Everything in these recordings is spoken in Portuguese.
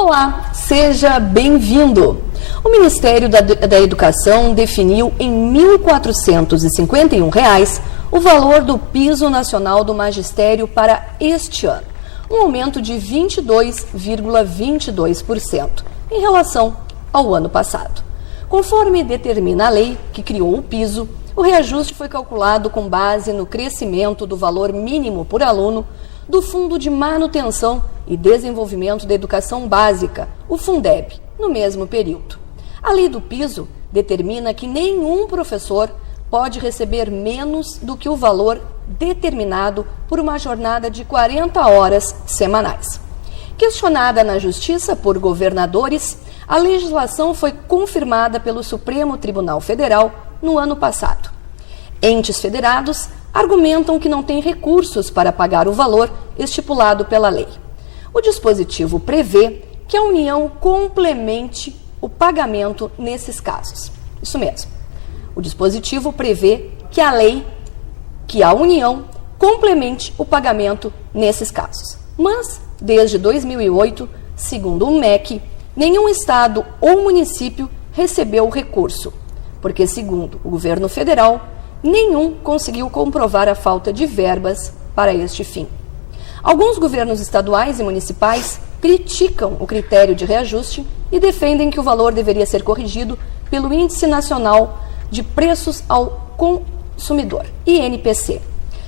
Olá, seja bem-vindo. O Ministério da Educação definiu em R$ 1.451 o valor do piso nacional do magistério para este ano, um aumento de 22,22% em relação ao ano passado. Conforme determina a lei que criou o piso, o reajuste foi calculado com base no crescimento do valor mínimo por aluno do Fundo de Manutenção e Desenvolvimento da Educação Básica, o Fundeb, no mesmo período. A lei do piso determina que nenhum professor pode receber menos do que o valor determinado por uma jornada de 40 horas semanais. Questionada na Justiça por governadores, a legislação foi confirmada pelo Supremo Tribunal Federal no ano passado. Entes federados argumentam que não têm recursos para pagar o valor estipulado pela lei. O dispositivo prevê que a União complemente o pagamento nesses casos. Isso mesmo. O dispositivo prevê que a União complemente o pagamento nesses casos. Mas, desde 2008, segundo o MEC, nenhum estado ou município recebeu o recurso, porque, segundo o governo federal, nenhum conseguiu comprovar a falta de verbas para este fim. Alguns governos estaduais e municipais criticam o critério de reajuste e defendem que o valor deveria ser corrigido pelo Índice Nacional de Preços ao Consumidor, INPC,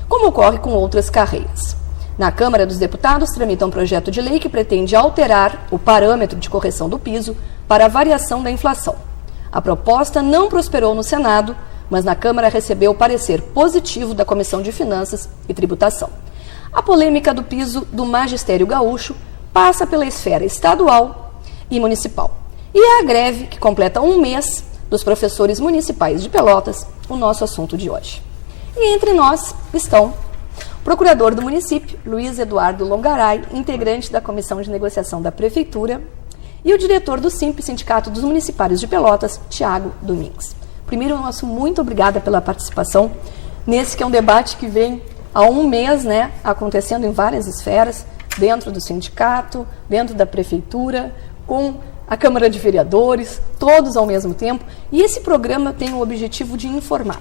como ocorre com outras carreiras. Na Câmara dos Deputados tramita um projeto de lei que pretende alterar o parâmetro de correção do piso para a variação da inflação. A proposta não prosperou no Senado, mas na Câmara recebeu o parecer positivo da Comissão de Finanças e Tributação. A polêmica do piso do magistério gaúcho passa pela esfera estadual e municipal. E é a greve, que completa um mês, dos professores municipais de Pelotas, o nosso assunto de hoje. E entre nós estão o procurador do município, Luiz Eduardo Longaray, integrante da Comissão de Negociação da Prefeitura, e o diretor do SIMP, Sindicato dos Municipários de Pelotas, Tiago Domingues. Primeiro, nosso muito obrigada pela participação nesse que é um debate que vem há um mês, acontecendo em várias esferas, dentro do sindicato, dentro da prefeitura, com a Câmara de Vereadores, todos ao mesmo tempo. E esse programa tem o objetivo de informar.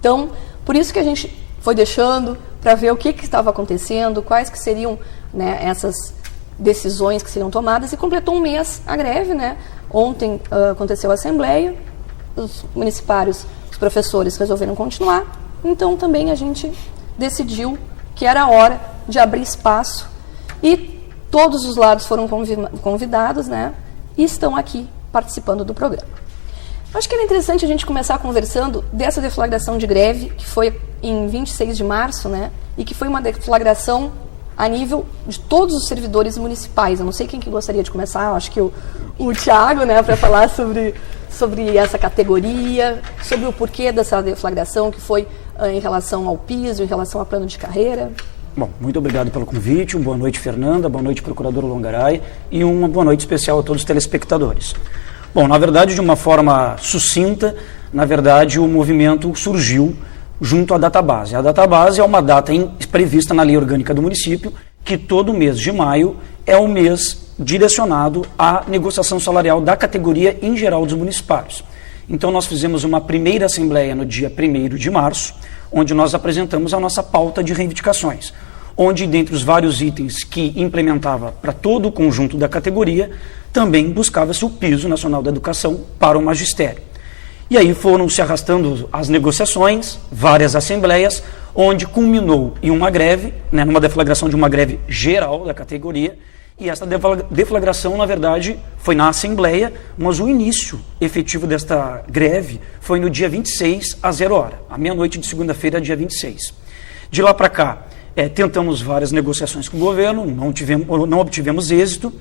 Então, por isso que a gente foi deixando para ver o que estava acontecendo, quais que seriam essas decisões que seriam tomadas, e completou um mês a greve. Ontem aconteceu a assembleia, os municipários, os professores resolveram continuar, então também a gente decidiu que era a hora de abrir espaço, e todos os lados foram convidados, e estão aqui participando do programa. Acho que era interessante a gente começar conversando dessa deflagração de greve, que foi em 26 de março, e que foi uma deflagração a nível de todos os servidores municipais. Eu não sei quem que gostaria de começar, acho que o Tiago, para falar sobre essa categoria, sobre o porquê dessa deflagração, que foi em relação ao piso, em relação ao plano de carreira. Bom, muito obrigado pelo convite, boa noite, Fernanda, boa noite, procurador Longaray, e uma boa noite especial a todos os telespectadores. Bom, na verdade, de uma forma sucinta, o movimento surgiu junto à database. A database é uma data prevista na lei orgânica do município, que todo mês de maio é o mês direcionado à negociação salarial da categoria em geral dos municipários. Então, nós fizemos uma primeira assembleia no dia 1º de março, onde nós apresentamos a nossa pauta de reivindicações, onde, dentre os vários itens que implementava para todo o conjunto da categoria, também buscava-se o piso nacional da educação para o magistério. E aí foram se arrastando as negociações, várias assembleias, onde culminou em uma greve, numa deflagração de uma greve geral da categoria. E essa deflagração, na verdade, foi na Assembleia, mas o início efetivo desta greve foi no dia 26, às 00h, à meia-noite de segunda-feira, dia 26. De lá para cá, tentamos várias negociações com o governo, não obtivemos êxito,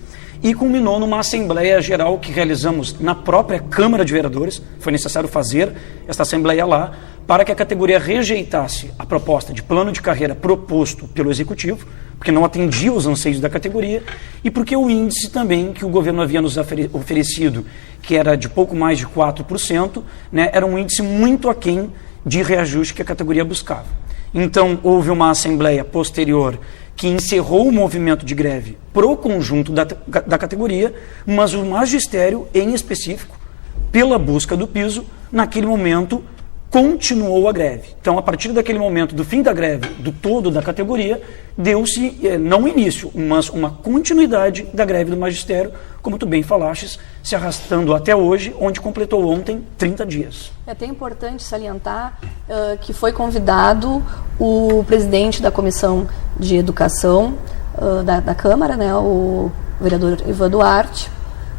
e culminou numa Assembleia Geral que realizamos na própria Câmara de Vereadores. Foi necessário fazer esta Assembleia lá, para que a categoria rejeitasse a proposta de plano de carreira proposto pelo Executivo, porque não atendia os anseios da categoria, e porque o índice também que o governo havia nos oferecido, que era de pouco mais de 4%, era um índice muito aquém de reajuste que a categoria buscava. Então, houve uma assembleia posterior que encerrou o movimento de greve para o conjunto da categoria, mas o magistério, em específico, pela busca do piso, naquele momento, continuou a greve. Então, a partir daquele momento do fim da greve, do todo da categoria, deu-se, não um início, mas uma continuidade da greve do magistério, como tu bem falastes, se arrastando até hoje, onde completou ontem 30 dias. É até importante salientar que foi convidado o presidente da Comissão de Educação da Câmara, né, o vereador Ivan Duarte,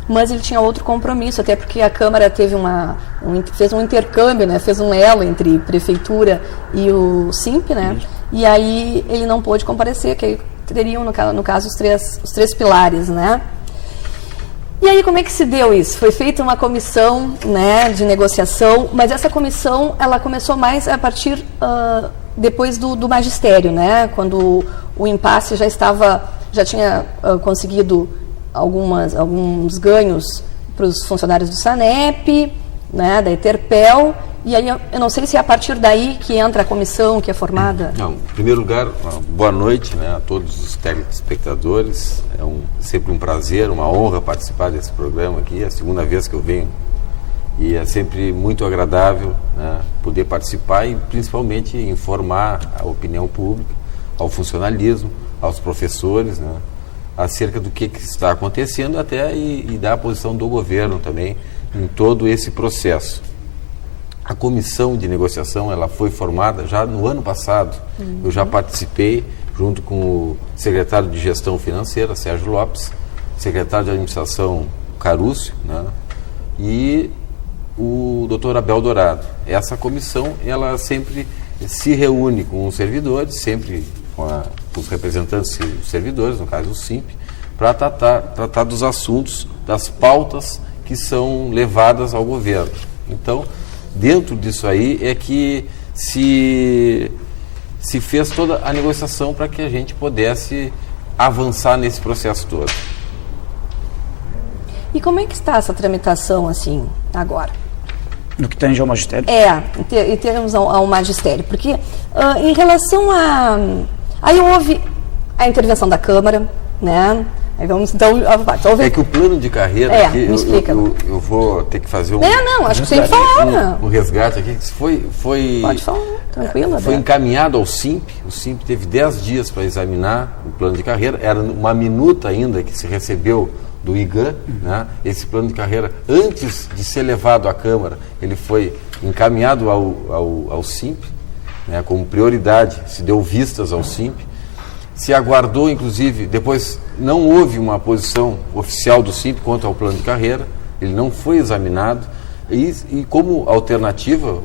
mas ele tinha outro compromisso, até porque a Câmara teve fez um intercâmbio, né, fez um elo entre Prefeitura e o SIMP, né, e aí ele não pôde comparecer, que teriam, no caso, os três pilares, né. E aí como é que se deu isso? Foi feita uma comissão, né, de negociação, mas essa comissão ela começou mais a partir depois do magistério, né, quando o impasse já tinha conseguido alguns ganhos para os funcionários do SANEP, né, da ETERPEL, e aí eu não sei se é a partir daí que entra a comissão que é formada. Não, em primeiro lugar, boa noite, né, a todos os telespectadores. É sempre um prazer, uma honra participar desse programa aqui, é a segunda vez que eu venho, e é sempre muito agradável, né, poder participar e principalmente informar a opinião pública, ao funcionalismo, aos professores, né, acerca do que está acontecendo até e da posição do governo também em todo esse processo. A comissão de negociação ela foi formada já no ano passado. Eu já participei junto com o secretário de Gestão Financeira, Sérgio Lopes, secretário de Administração, Carúcio, né, e o doutor Abel Dourado. Essa comissão ela sempre se reúne com os servidores, sempre com os representantes dos servidores, no caso o SIMP, para tratar dos assuntos, das pautas que são levadas ao governo. Então, dentro disso aí é que se fez toda a negociação para que a gente pudesse avançar nesse processo todo. E como é que está essa tramitação, assim, agora? No que tange ao magistério? Em termos ao magistério, porque em relação a... Aí houve a intervenção da Câmara, né? Aí vamos, então ver. É que o plano de carreira aqui, me explica. eu vou ter que fazer acho que tem que falar. Um resgate aqui. Pode falar, tranquilo. Foi encaminhado ao SIMP. O SIMP teve 10 dias para examinar o plano de carreira. Era uma minuta ainda que se recebeu do IGAN, né? Esse plano de carreira, antes de ser levado à Câmara, ele foi encaminhado ao SIMP, né? Como prioridade, se deu vistas ao SIMP. Se aguardou, inclusive, depois não houve uma posição oficial do SIMP quanto ao plano de carreira, ele não foi examinado, e como alternativa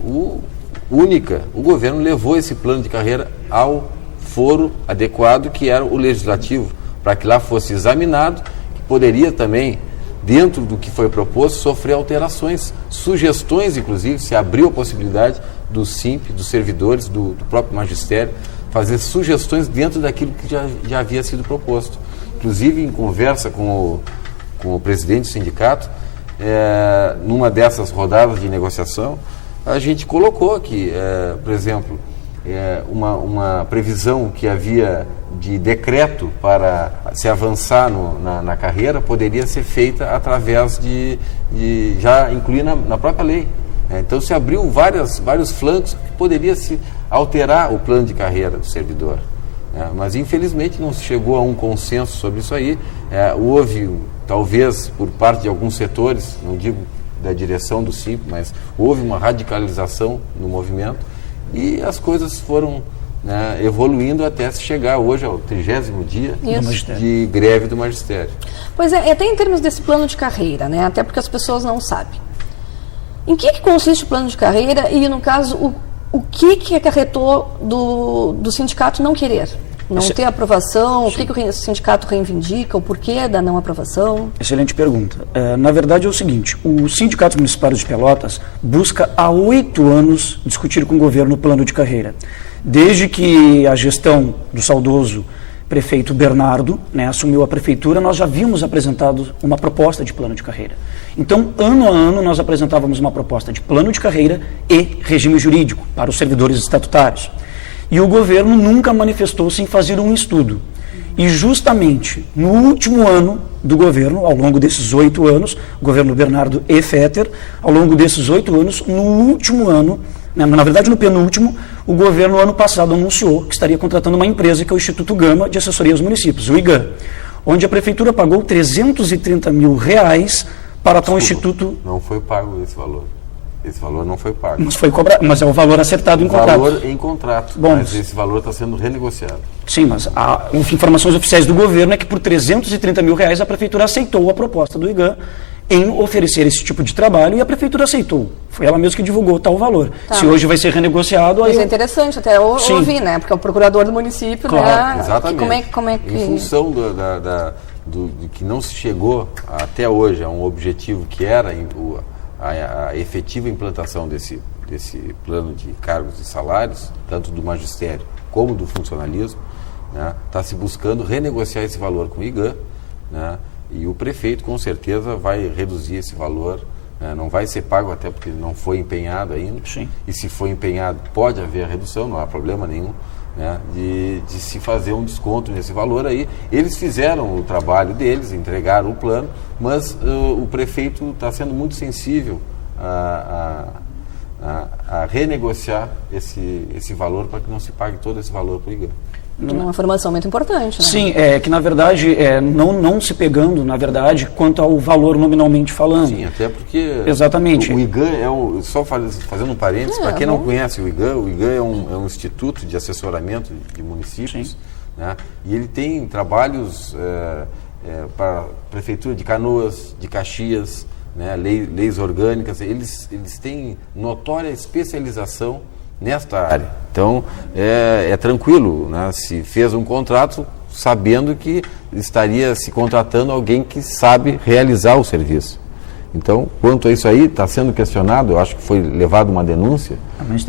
única, o governo levou esse plano de carreira ao foro adequado, que era o legislativo, para que lá fosse examinado, que poderia também, dentro do que foi proposto, sofrer alterações, sugestões, inclusive, se abriu a possibilidade do SIMP, dos servidores, do próprio magistério, fazer sugestões dentro daquilo que já havia sido proposto. Inclusive, em conversa com o presidente do sindicato, numa dessas rodadas de negociação, a gente colocou aqui, por exemplo, uma previsão que havia de decreto para se avançar na carreira poderia ser feita através de já incluir na própria lei. Então se abriu vários flancos que poderia se alterar o plano de carreira do servidor. Mas infelizmente não se chegou a um consenso sobre isso aí. Houve, talvez por parte de alguns setores, não digo da direção do SIMP, mas houve uma radicalização no movimento e as coisas foram evoluindo até se chegar hoje ao 30º dia de greve do magistério. Pois é, até em termos desse plano de carreira, né? Até porque as pessoas não sabem. Em que consiste o plano de carreira e, no caso, o que acarretou do sindicato não querer? Não ter aprovação? Sim. O que o sindicato reivindica? O porquê da não aprovação? Excelente pergunta. Na verdade é o seguinte, o Sindicato Municipal de Pelotas busca há 8 anos discutir com o governo o plano de carreira. Desde que a gestão do saudoso prefeito Bernardo assumiu a prefeitura, nós já havíamos apresentado uma proposta de plano de carreira. Então, ano a ano, nós apresentávamos uma proposta de plano de carreira e regime jurídico para os servidores estatutários. E o governo nunca manifestou-se em fazer um estudo. E justamente no último ano do governo, ao longo desses 8 anos, governo Bernardo e Fetter, ao longo desses 8 anos, no último ano, na verdade no penúltimo, o governo ano passado anunciou que estaria contratando uma empresa que é o Instituto Gama de Assessoria aos Municípios, o IGAM, onde a prefeitura pagou R$330 mil para tal instituto. Não foi pago esse valor. Esse valor não foi pago. Mas foi cobrado, mas é o valor acertado em contrato. O valor em contrato, bom, mas esse valor está sendo renegociado. Sim, mas informações oficiais do governo é que por R$330 mil a prefeitura aceitou a proposta do IGAM em oferecer esse tipo de trabalho e a prefeitura aceitou. Foi ela mesma que divulgou tal valor. Tá. Se hoje vai ser renegociado... Mas é interessante até ouvir, né? Porque é o procurador do município, claro, né? Exatamente. Como é que... Em função de que não se chegou até hoje a um objetivo que era a efetiva implantação desse plano de cargos e salários, tanto do magistério como do funcionalismo, né? Está se buscando renegociar esse valor com o IGAM, né? E o prefeito, com certeza, vai reduzir esse valor, né? Não vai ser pago até porque não foi empenhado ainda. Sim. E se for empenhado, pode haver redução, não há problema nenhum, né? De se fazer um desconto nesse valor aí. Eles fizeram o trabalho deles, entregaram o plano, mas o prefeito está sendo muito sensível a renegociar esse valor para que não se pague todo esse valor para o IGAM. Uma informação muito importante, né? Sim, que na verdade, não se pegando, na verdade, quanto ao valor nominalmente falando. Sim, até porque exatamente. O IGAM só fazendo um parênteses, para quem não conhece o IGAM é um instituto de assessoramento de municípios, né? E ele tem trabalhos para a Prefeitura de Canoas, de Caxias, né? Leis orgânicas, eles têm notória especialização nesta área. Então, é tranquilo, né? Se fez um contrato sabendo que estaria se contratando alguém que sabe realizar o serviço. Então, quanto a isso aí, está sendo questionado, eu acho que foi levado uma denúncia,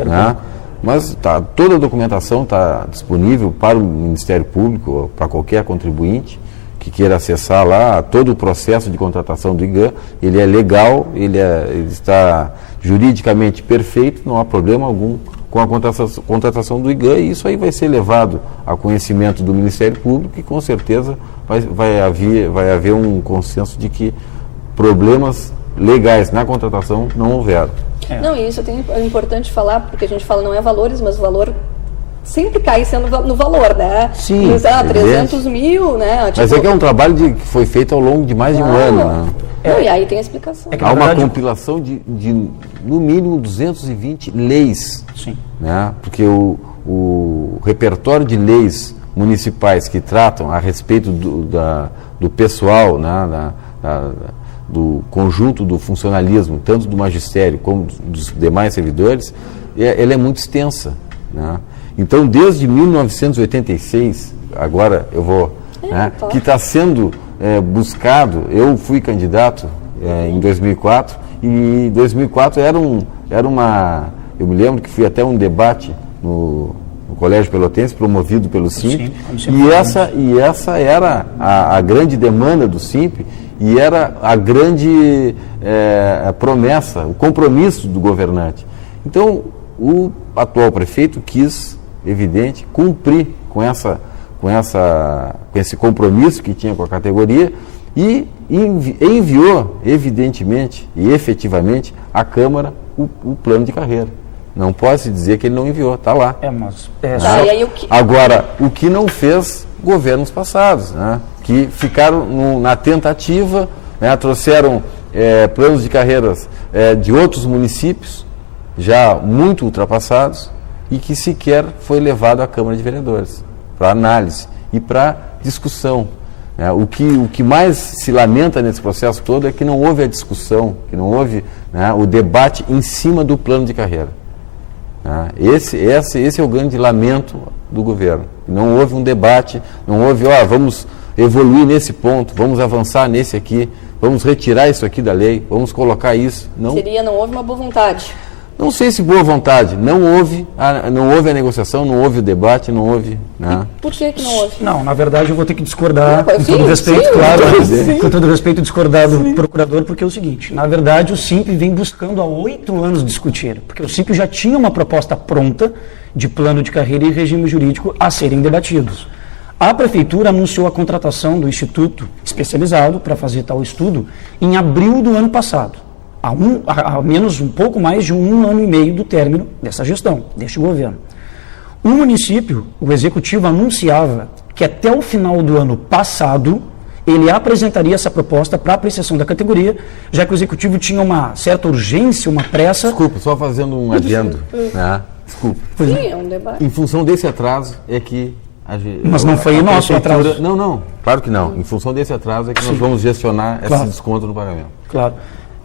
né? Mas toda a documentação está disponível para o Ministério Público, para qualquer contribuinte que queira acessar lá todo o processo de contratação do IGAM. Ele é legal, ele está juridicamente perfeito, não há problema algum com a contratação do IGAM, e isso aí vai ser levado a conhecimento do Ministério Público e com certeza vai haver um consenso de que problemas legais na contratação não houveram. Não, e isso é importante falar, porque a gente fala não é valores, mas o valor sempre cai sendo no valor, né? Sim. 300 mil, né? Mas é que é um trabalho que foi feito ao longo de mais de um ano, né? E aí tem a explicação. Há uma compilação de no mínimo 220 leis. Sim. Né? Porque o repertório de leis municipais que tratam a respeito do pessoal, né? Do conjunto do funcionalismo, tanto do magistério como dos demais servidores, ela é muito extensa, né? Então, desde 1986, agora eu vou, né? Que está sendo buscado. Eu fui candidato em 2004 e 2004 era uma... Eu me lembro que fui até um debate no Colégio Pelotense, promovido pelo SIMP, e essa era a grande demanda do SIMP e era a grande promessa, o compromisso do governante. Então, o atual prefeito quis, evidente, cumprir com esse compromisso que tinha com a categoria e enviou, evidentemente e efetivamente, à Câmara o plano de carreira. Não pode-se dizer que ele não enviou, está lá. Agora, o que não fez governos passados, né? Que ficaram na tentativa, né? Trouxeram planos de carreiras de outros municípios, já muito ultrapassados, e que sequer foi levado à Câmara de Vereadores para análise e para discussão. O que mais se lamenta nesse processo todo é que não houve a discussão, que não houve, né, o debate em cima do plano de carreira. Esse é o grande lamento do governo. Não houve um debate, não houve, vamos evoluir nesse ponto, vamos avançar nesse aqui, vamos retirar isso aqui da lei, vamos colocar isso. Não houve uma boa vontade. Não sei se boa vontade, não houve a negociação, não houve o debate, não houve... Né? Por que não houve? Não, na verdade eu vou ter que discordar, com todo respeito, claro, com todo respeito, discordar do procurador, porque é o seguinte, na verdade o SIMP vem buscando há 8 anos discutir, porque o SIMP já tinha uma proposta pronta de plano de carreira e regime jurídico a serem debatidos. A Prefeitura anunciou a contratação do Instituto especializado para fazer tal estudo em abril do ano passado, há menos um pouco mais de 1 ano e meio do término dessa gestão, deste governo. O município, o Executivo anunciava que até o final do ano passado ele apresentaria essa proposta para apreciação da categoria, já que o Executivo tinha uma certa urgência, uma pressa. Desculpa, só fazendo um adendo. Né? Desculpa. Sim, é um debate. Em função desse atraso é que... Mas não foi nosso atraso. Não, claro que não. Em função desse atraso é que nós vamos gestionar esse desconto no pagamento. Claro.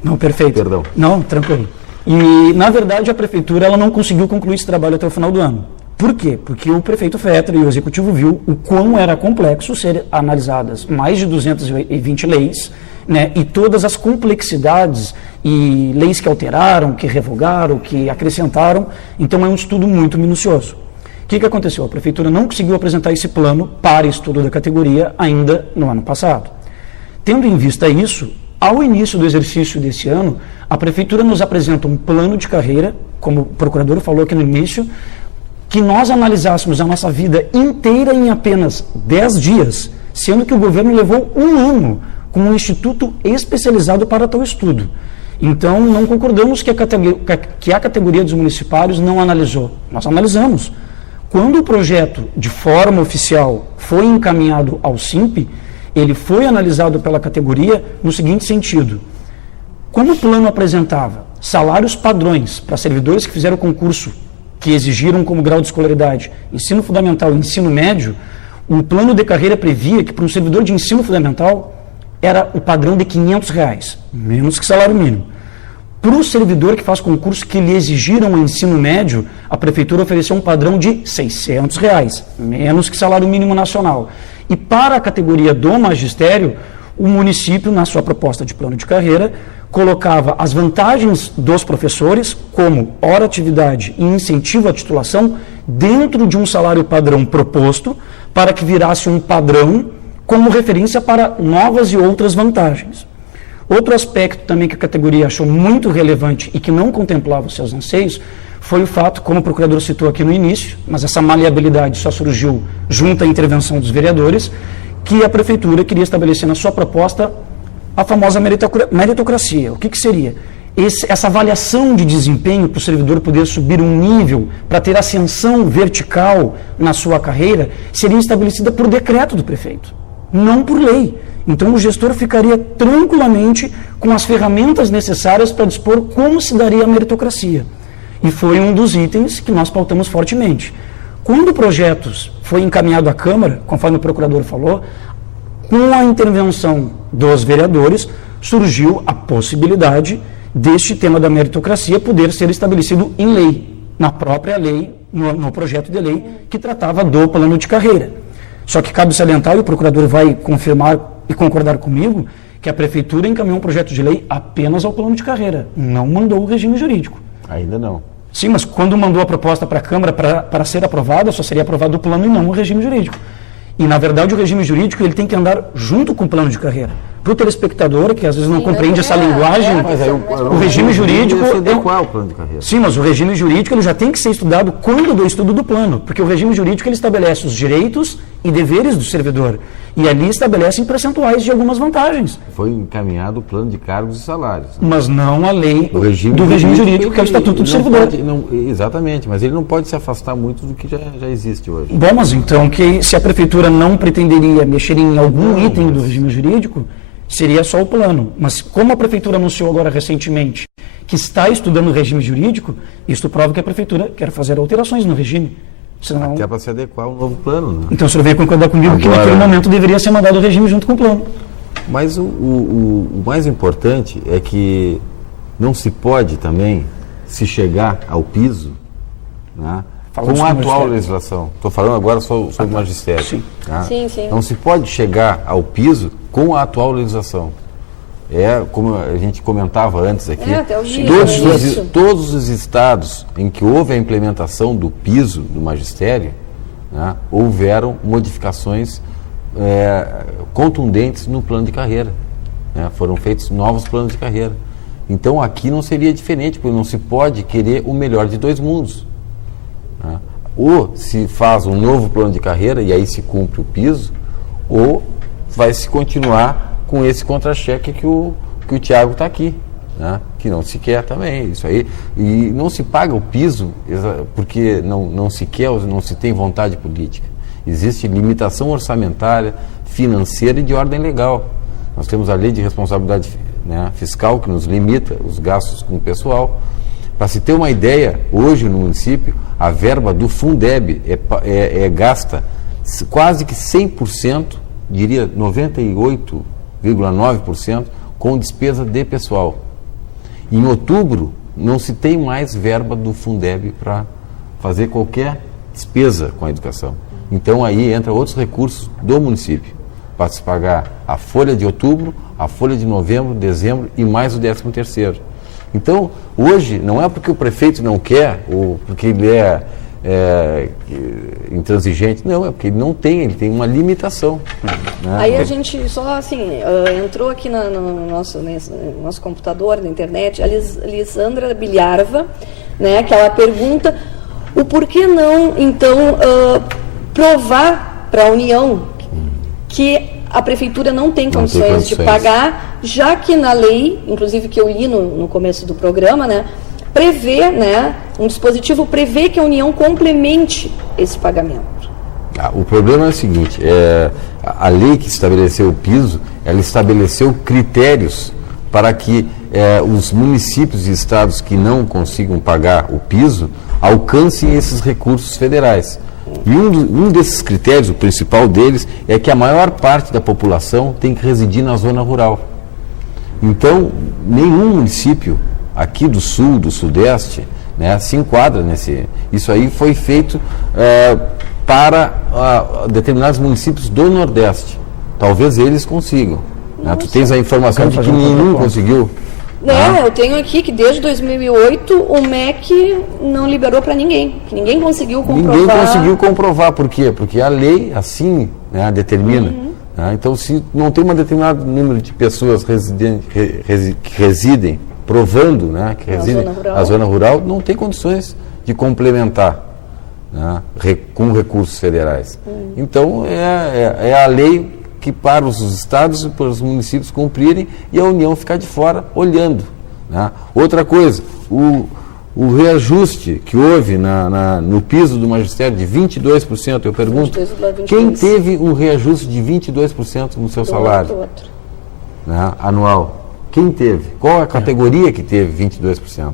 Não, perfeito. Perdão. Não, tranquilo. E, na verdade, a Prefeitura ela não conseguiu concluir esse trabalho até o final do ano. Por quê? Porque o prefeito Fetter e o Executivo viu o quão era complexo ser analisadas mais de 220 leis, né, e todas as complexidades e leis que alteraram, que revogaram, que acrescentaram. Então, é um estudo muito minucioso. O que aconteceu? A Prefeitura não conseguiu apresentar esse plano para estudo da categoria ainda no ano passado. Tendo em vista isso, ao início do exercício desse ano, a Prefeitura nos apresenta um plano de carreira, como o procurador falou aqui no início, que nós analisássemos a nossa vida inteira em apenas 10 dias, sendo que o governo levou 1 ano com um instituto especializado para tal estudo. Então, não concordamos que a categoria dos municipários não analisou. Nós analisamos. Quando o projeto, de forma oficial, foi encaminhado ao SIMP, ele foi analisado pela categoria no seguinte sentido: como o plano apresentava salários padrões para servidores que fizeram concurso, que exigiram como grau de escolaridade ensino fundamental e ensino médio, o plano de carreira previa que para um servidor de ensino fundamental era o padrão de R$500, menos que salário mínimo. Para o servidor que faz concurso que lhe exigiram o ensino médio, a Prefeitura ofereceu um padrão de R$600, menos que salário mínimo nacional. E para a categoria do magistério, o município, na sua proposta de plano de carreira, colocava as vantagens dos professores, como hora atividade e incentivo à titulação, dentro de um salário padrão proposto, para que virasse um padrão como referência para novas e outras vantagens. Outro aspecto também que a categoria achou muito relevante e que não contemplava os seus anseios foi o fato, como o procurador citou aqui no início, mas essa maleabilidade só surgiu junto à intervenção dos vereadores, que a Prefeitura queria estabelecer na sua proposta a famosa meritocracia. O que seria? Essa avaliação de desempenho para o servidor poder subir um nível, para ter ascensão vertical na sua carreira, seria estabelecida por decreto do prefeito, não por lei. Então, o gestor ficaria tranquilamente com as ferramentas necessárias para dispor como se daria a meritocracia. E foi um dos itens que nós pautamos fortemente. Quando o projeto foi encaminhado à Câmara, conforme o procurador falou, com a intervenção dos vereadores, surgiu a possibilidade deste tema da meritocracia poder ser estabelecido em lei, na própria lei, no projeto de lei que tratava do plano de carreira. Só que cabe salientar, e o procurador vai confirmar e concordar comigo, que a Prefeitura encaminhou um projeto de lei apenas ao plano de carreira, não mandou o regime jurídico. Ainda não. Sim, mas quando mandou a proposta para a Câmara para ser aprovada, só seria aprovado o plano e não o regime jurídico. E, na verdade, o regime jurídico ele tem que andar junto com o plano de carreira. Para o telespectador, que às vezes não compreende essa linguagem, o regime jurídico... Qual é o plano de carreira? Sim, mas o regime jurídico ele já tem que ser estudado quando do estudo do plano, porque o regime jurídico ele estabelece os direitos e deveres do servidor. E ali estabelecem percentuais de algumas vantagens. Foi encaminhado o plano de cargos e salários. Mas não a lei do regime jurídico, que é o Estatuto do Servidor. Exatamente, mas ele não pode se afastar muito do que já existe hoje. Bom, mas então, que se a Prefeitura não pretenderia mexer em algum item do regime jurídico, seria só o plano. Mas como a Prefeitura anunciou agora recentemente que está estudando o regime jurídico, isso prova que a Prefeitura quer fazer alterações no regime. Senão... Até para se adequar ao novo plano, né? Então o senhor veio concordar comigo agora, que naquele momento deveria ser mandado o regime junto com o plano. Mas o mais importante é que não se pode também se chegar ao piso, né, com a atual legislação. Estou falando agora sobre o magistério. Sim. Né? Sim. Não se pode chegar ao piso com a atual legislação. É como a gente comentava antes aqui, todos os estados em que houve a implementação do piso do magistério, né, houveram modificações contundentes no plano de carreira. Né, foram feitos novos planos de carreira. Então aqui não seria diferente, porque não se pode querer o melhor de dois mundos. Né. ou se faz um novo plano de carreira e aí se cumpre o piso, ou vai se continuar com esse contra-cheque que o Tiago está aqui, né? Que não se quer também, isso aí. E não se paga o piso porque não se quer, não se tem vontade política. Existe limitação orçamentária, financeira e de ordem legal. Nós temos a lei de responsabilidade, né, fiscal que nos limita os gastos com o pessoal. Para se ter uma ideia, hoje no município, a verba do Fundeb é gasta quase que 100%, diria 98,9%, com despesa de pessoal. Em outubro, não se tem mais verba do Fundeb para fazer qualquer despesa com a educação. Então aí entra outros recursos do município, para se pagar a folha de outubro, a folha de novembro, dezembro e mais o 13º. Então, hoje, não é porque o prefeito não quer, ou porque ele é intransigente, não, é porque ele não tem, ele tem uma limitação. Né? Aí a gente só, assim, entrou aqui no nosso computador, na internet, a Lisandra Bilharva, né, que ela pergunta o porquê não, então, provar para a União que a prefeitura não tem condições de pagar, já que na lei, inclusive que eu li no começo do programa, né, prevê, né, um dispositivo prevê que a União complemente esse pagamento. O problema é o seguinte, a lei que estabeleceu o piso, ela estabeleceu critérios para que os municípios e estados que não consigam pagar o piso alcancem esses recursos federais. E um desses critérios, o principal deles, é que a maior parte da população tem que residir na zona rural. Então, nenhum município aqui do sul, do sudeste, né, se enquadra nesse... Isso aí foi feito para determinados municípios do nordeste. Talvez eles consigam. Né? Tu tens a informação de que nenhum conseguiu? Não, eu tenho aqui que desde 2008 o MEC não liberou para ninguém. Que ninguém conseguiu comprovar. Ninguém conseguiu comprovar. Por quê? Porque a lei assim, né, determina. Né? Então, se não tem um determinado número de pessoas que residem, provando, né, que residem na zona rural, não tem condições de complementar, né, com recursos federais. Então, é a lei que para os estados e para os municípios cumprirem e a União ficar de fora olhando. Né? Outra coisa, o reajuste que houve no piso do magistério de 22%, eu pergunto, quem teve um reajuste de 22% no seu salário, né, anual? Quem teve? Qual a categoria que teve 22%?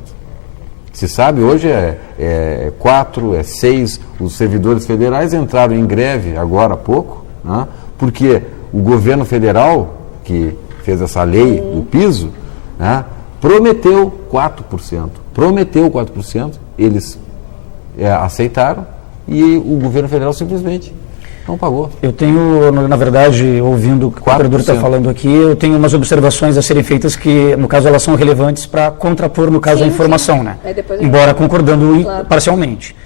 Se sabe, hoje é 4, é 6, os servidores federais entraram em greve agora há pouco, né, porque o governo federal, que fez essa lei do piso, né, prometeu 4%. Prometeu 4%, eles aceitaram e o governo federal simplesmente não pagou. Eu tenho, na verdade, ouvindo o que o vereador está falando aqui, eu tenho umas observações a serem feitas que, no caso, elas são relevantes para contrapor, no caso, a informação, né? Embora concordando parcialmente.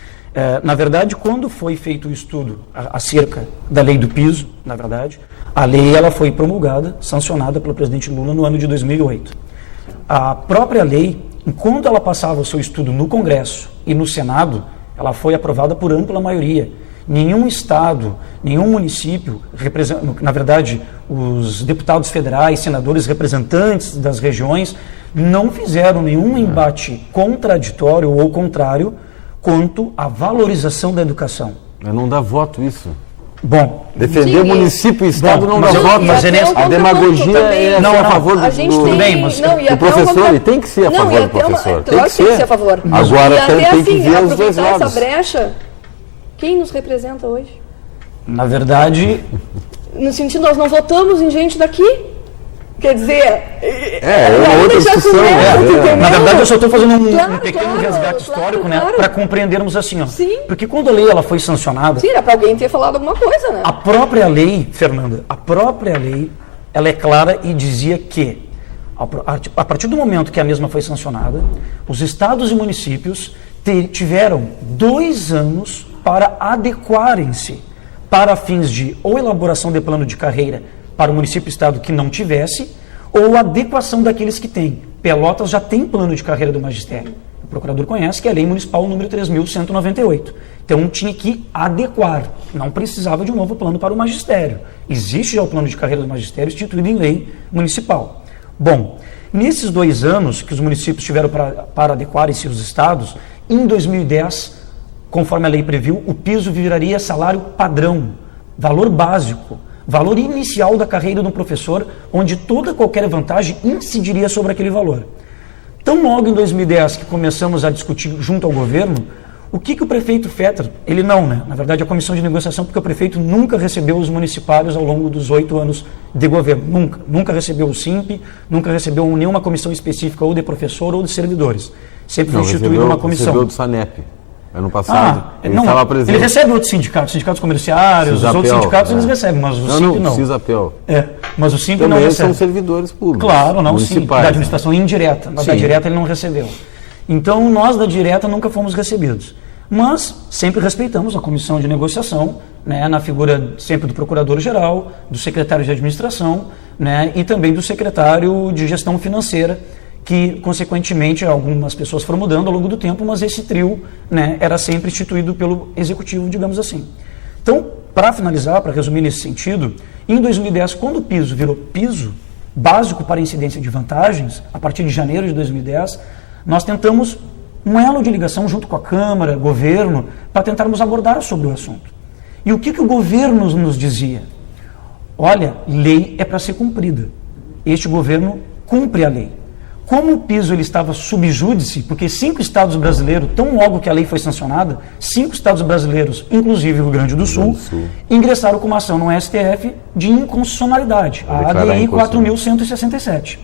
Na verdade, quando foi feito o estudo acerca da lei do piso, na verdade, a lei ela foi promulgada, sancionada pelo presidente Lula no ano de 2008. A própria lei, enquanto ela passava o seu estudo no Congresso e no Senado, ela foi aprovada por ampla maioria. Nenhum estado, nenhum município, na verdade, os deputados federais, senadores, representantes das regiões, não fizeram nenhum embate contraditório ou contrário quanto à valorização da educação. Mas não dá voto isso. Bom, defender o município e o Estado não dá voto, mas a demagogia é a favor do professor, e tem que ser a favor do professor. Tem que ser a favor. Agora tem que ver os dois lados. Essa brecha, quem nos representa hoje? Na verdade... No sentido, nós não votamos em gente daqui? Quer dizer... É uma outra discussão. Na verdade, eu só estou fazendo um pequeno resgate histórico, né, para compreendermos assim. Ó. Sim. Porque quando a lei ela foi sancionada... Sim, era para alguém ter falado alguma coisa, né? A própria lei, Fernanda, ela é clara e dizia que, a partir do momento que a mesma foi sancionada, os estados e municípios tiveram 2 anos para adequarem-se para fins de ou elaboração de plano de carreira para o município e estado que não tivesse, ou adequação daqueles que têm. Pelotas já tem plano de carreira do magistério. procurador conhece, que é a Lei Municipal número 3.198. Então, tinha que adequar, não precisava de um novo plano para o magistério. Existe já o plano de carreira do magistério instituído em lei municipal. Bom, nesses 2 anos que os municípios tiveram para adequar em seus estados, em 2010, conforme a lei previu, o piso viraria salário padrão, valor básico, valor inicial da carreira do professor, onde toda qualquer vantagem incidiria sobre aquele valor. Tão logo em 2010 que começamos a discutir junto ao governo, o que o prefeito Fetter, ele não, né? Na verdade, a comissão de negociação, porque o prefeito nunca recebeu os municipários ao longo dos 8 anos de governo. Nunca recebeu o SIMP, nunca recebeu nenhuma comissão específica ou de professor ou de servidores. Sempre foi instituída uma comissão. Recebeu do SANEP. Ano passado, ele estava presente. Ele recebe outros sindicatos comerciários, os outros sindicatos eles recebem, mas o SIMP não. CISAPEL. Mas o SIMP também não recebe. São servidores públicos. Claro, não, sim, da administração indireta, mas da direta ele não recebeu. Então, nós da direta nunca fomos recebidos. Mas sempre respeitamos a comissão de negociação, né, na figura sempre do procurador-geral, do secretário de administração, né, e também do secretário de gestão financeira, que, consequentemente, algumas pessoas foram mudando ao longo do tempo, mas esse trio, né, era sempre instituído pelo executivo, digamos assim. Então, para finalizar, para resumir nesse sentido, em 2010, quando o piso virou piso básico para incidência de vantagens, a partir de janeiro de 2010, nós tentamos um elo de ligação junto com a Câmara, governo, para tentarmos abordar sobre o assunto. E o que o governo nos dizia? Olha, lei é para ser cumprida. Este governo cumpre a lei. Como o piso ele estava sub júdice, porque 5 estados brasileiros, tão logo que a lei foi sancionada, 5 estados brasileiros, inclusive o Rio Grande do Sul, ingressaram com uma ação no STF de inconstitucionalidade, a ADI 4.167.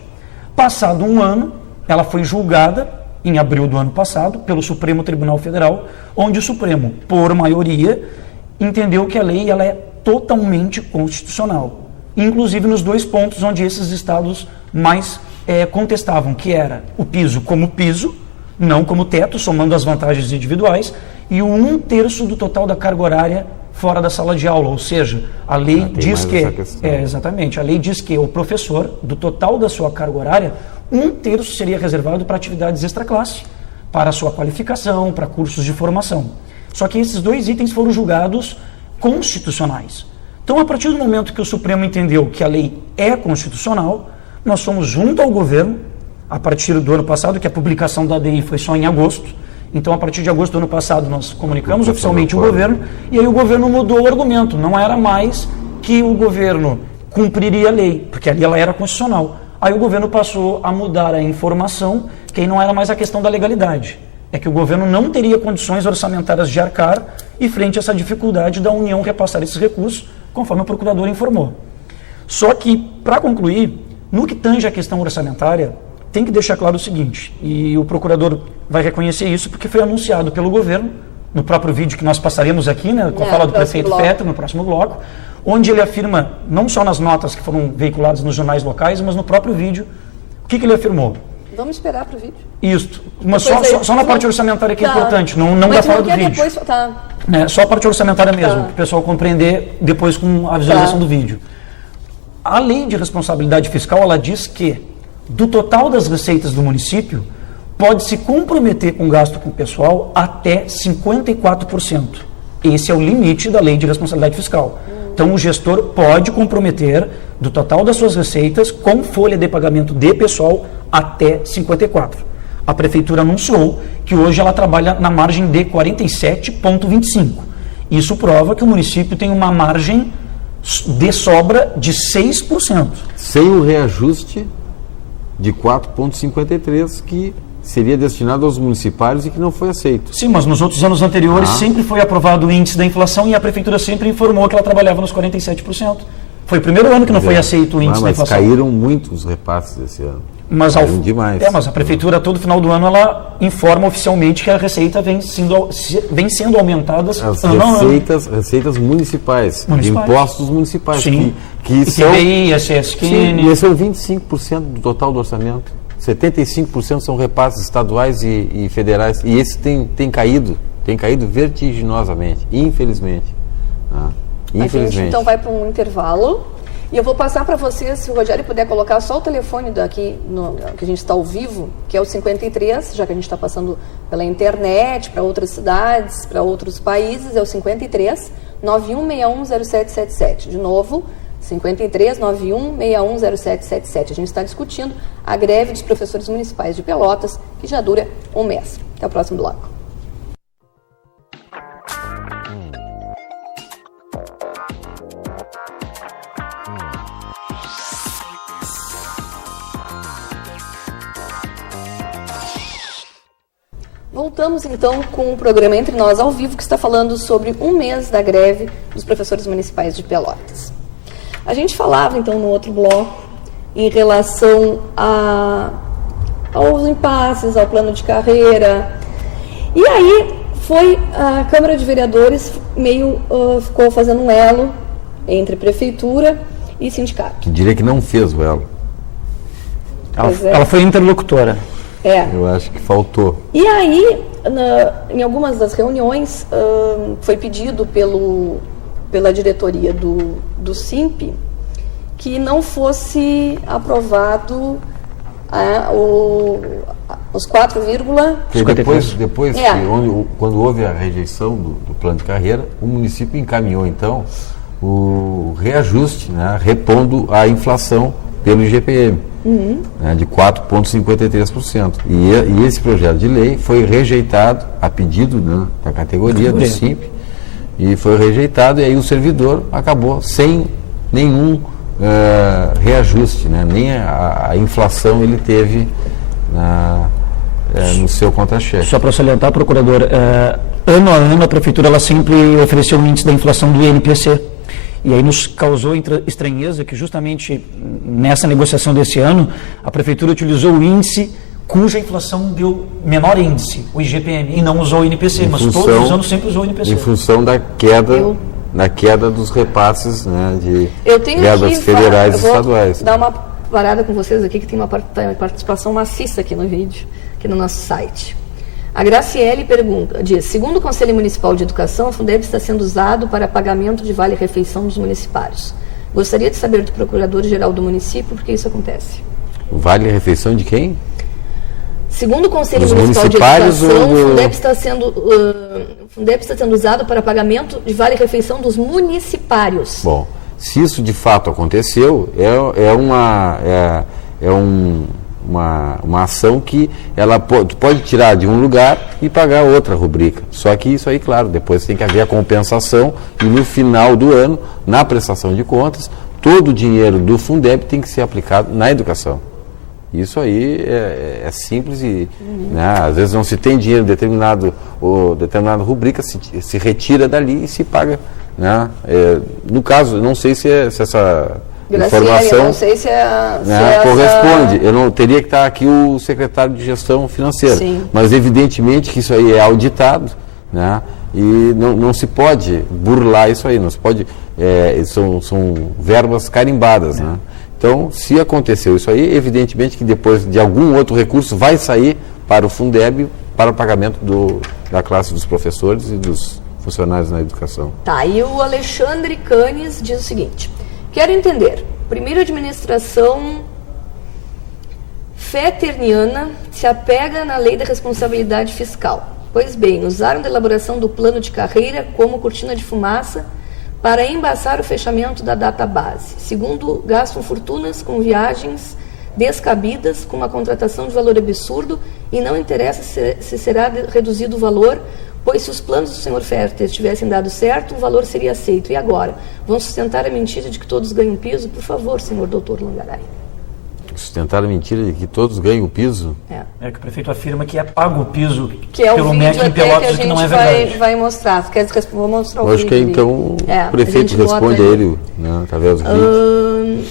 Passado um ano, ela foi julgada, em abril do ano passado, pelo Supremo Tribunal Federal, onde o Supremo, por maioria, entendeu que a lei ela é totalmente constitucional, inclusive nos 2 pontos onde esses estados mais contestavam, que era o piso como piso, não como teto, somando as vantagens individuais, e o 1/3 do total da carga horária fora da sala de aula, ou seja, a lei diz que, exatamente, a lei diz que o professor, do total da sua carga horária, 1/3 seria reservado para atividades extraclasse, para a sua qualificação, para cursos de formação. Só que esses 2 itens foram julgados constitucionais. Então, a partir do momento que o Supremo entendeu que a lei é constitucional, nós fomos junto ao governo, a partir do ano passado, que a publicação da ADI foi só em agosto. Então, a partir de agosto do ano passado, nós comunicamos oficialmente o governo, e aí o governo mudou o argumento. Não era mais que o governo cumpriria a lei, porque ali ela era constitucional. Aí o governo passou a mudar a informação, que aí não era mais a questão da legalidade. É que o governo não teria condições orçamentárias de arcar e frente a essa dificuldade da União repassar esses recursos, conforme o procurador informou. Só que, para concluir, no que tange a questão orçamentária, tem que deixar claro o seguinte, e o procurador vai reconhecer isso porque foi anunciado pelo governo, no próprio vídeo que nós passaremos aqui, né, com a fala do prefeito Fetter, no próximo bloco, onde ele afirma, não só nas notas que foram veiculadas nos jornais locais, mas no próprio vídeo, o que ele afirmou? Vamos esperar para o vídeo. Isso, mas só na parte orçamentária que é importante, não da fala do vídeo. Depois, só a parte orçamentária mesmo, para o pessoal compreender depois com a visualização do vídeo. A lei de responsabilidade fiscal, ela diz que, do total das receitas do município, pode se comprometer com gasto com o pessoal até 54%. Esse é o limite da lei de responsabilidade fiscal. Então, o gestor pode comprometer, do total das suas receitas, com folha de pagamento de pessoal, até 54%. A prefeitura anunciou que hoje ela trabalha na margem de 47,25%. Isso prova que o município tem uma margem de sobra de 6%. Sem o reajuste de 4,53%, que seria destinado aos municipários e que não foi aceito. Sim, mas nos outros anos anteriores sempre foi aprovado o índice da inflação e a prefeitura sempre informou que ela trabalhava nos 47%. Foi o primeiro ano que não foi aceito o índice da inflação. Mas caíram muito os repasses esse ano. Mas demais. Mas a prefeitura, todo final do ano, ela informa oficialmente que a receita vem sendo aumentadas receitas municipais, de impostos municipais. Sim. Que são IPI, CSQN. Sim, são 25% do total do orçamento. 75% são repasses estaduais e federais. E esse tem caído vertiginosamente, infelizmente. A gente então vai para um intervalo E eu vou passar para vocês, se o Rogério puder colocar só o telefone daqui, que a gente está ao vivo, que é o 53, já que a gente está passando pela internet, para outras cidades, para outros países, é o 53 91610777. De novo, 53 91610777. A gente está discutindo a greve dos professores municipais de Pelotas, que já dura um mês. Até o próximo bloco. Voltamos então com o programa Entre Nós ao Vivo, que está falando sobre um mês da greve dos professores municipais de Pelotas. A gente falava então no outro bloco em relação aos impasses, ao plano de carreira. E aí foi a Câmara de Vereadores ficou fazendo um elo entre prefeitura e sindicato. Que diria que não fez o elo. Ela foi interlocutora. Eu acho que faltou. E aí, em algumas das reuniões, foi pedido pela diretoria do SIMP que não fosse aprovado os 4,53. Depois quando houve a rejeição do plano de carreira, o município encaminhou, então, o reajuste, né, repondo a inflação pelo IGPM, né, de 4,53%. E esse projeto de lei foi rejeitado a pedido, né, da categoria do SIMP, e foi rejeitado, e aí o servidor acabou sem nenhum reajuste, né, nem a inflação ele teve no seu contra-cheque. Só para salientar, procurador, ano a ano a prefeitura ela sempre ofereceu um índice da inflação do INPC. E aí nos causou estranheza que justamente nessa negociação desse ano, a prefeitura utilizou o índice cuja inflação deu menor índice, o IGPM, e não usou o INPC, mas todos os anos sempre usou o INPC. Em função da queda dos repasses, né, de verbas aqui, federais e estaduais. Vou dar uma parada com vocês aqui, que tem uma participação maciça aqui no vídeo, aqui no nosso site. A Graciele diz, segundo o Conselho Municipal de Educação, o Fundeb está sendo usado para pagamento de vale-refeição dos municipários. Gostaria de saber do Procurador-Geral do município por que isso acontece. O vale-refeição de quem? Segundo o Conselho Municipal de Educação, o Fundeb está sendo usado para pagamento de vale-refeição dos municipários. Bom, se isso de fato aconteceu, uma ação que ela pode tirar de um lugar e pagar outra rubrica. Só que isso aí, claro, depois tem que haver a compensação e no final do ano, na prestação de contas, todo o dinheiro do Fundeb tem que ser aplicado na educação. Isso aí é simples e, né, às vezes não se tem dinheiro em determinada rubrica, se retira dali e se paga. Né? No caso, não sei se essa informação, não sei se corresponde. Eu não teria que estar aqui o secretário de gestão financeira. Sim. Mas evidentemente que isso aí é auditado, né? E não se pode burlar isso aí, não se pode, são verbas carimbadas, né? Então, se aconteceu isso aí, evidentemente que depois de algum outro recurso vai sair para o Fundeb para o pagamento da classe dos professores e dos funcionários na educação. Tá, e o Alexandre Canes diz o seguinte: quero entender, primeiro a administração feterniana se apega na lei da responsabilidade fiscal. Pois bem, usaram da elaboração do plano de carreira como cortina de fumaça para embaçar o fechamento da database. Segundo, gastam fortunas com viagens descabidas, com uma contratação de valor absurdo e não interessa se será reduzido o valor, pois se os planos do Sr. Ferter tivessem dado certo, o valor seria aceito. E agora? Vão sustentar a mentira de que todos ganham piso? Por favor, senhor doutor Longaray. Sustentar a mentira de que todos ganham o piso? É que o prefeito afirma que é pago o piso que é pelo MEC em Pelotas, que não é verdade. Vai mostrar. Vou mostrar o vídeo. Acho que então o prefeito responde a ele, né, através do vídeo.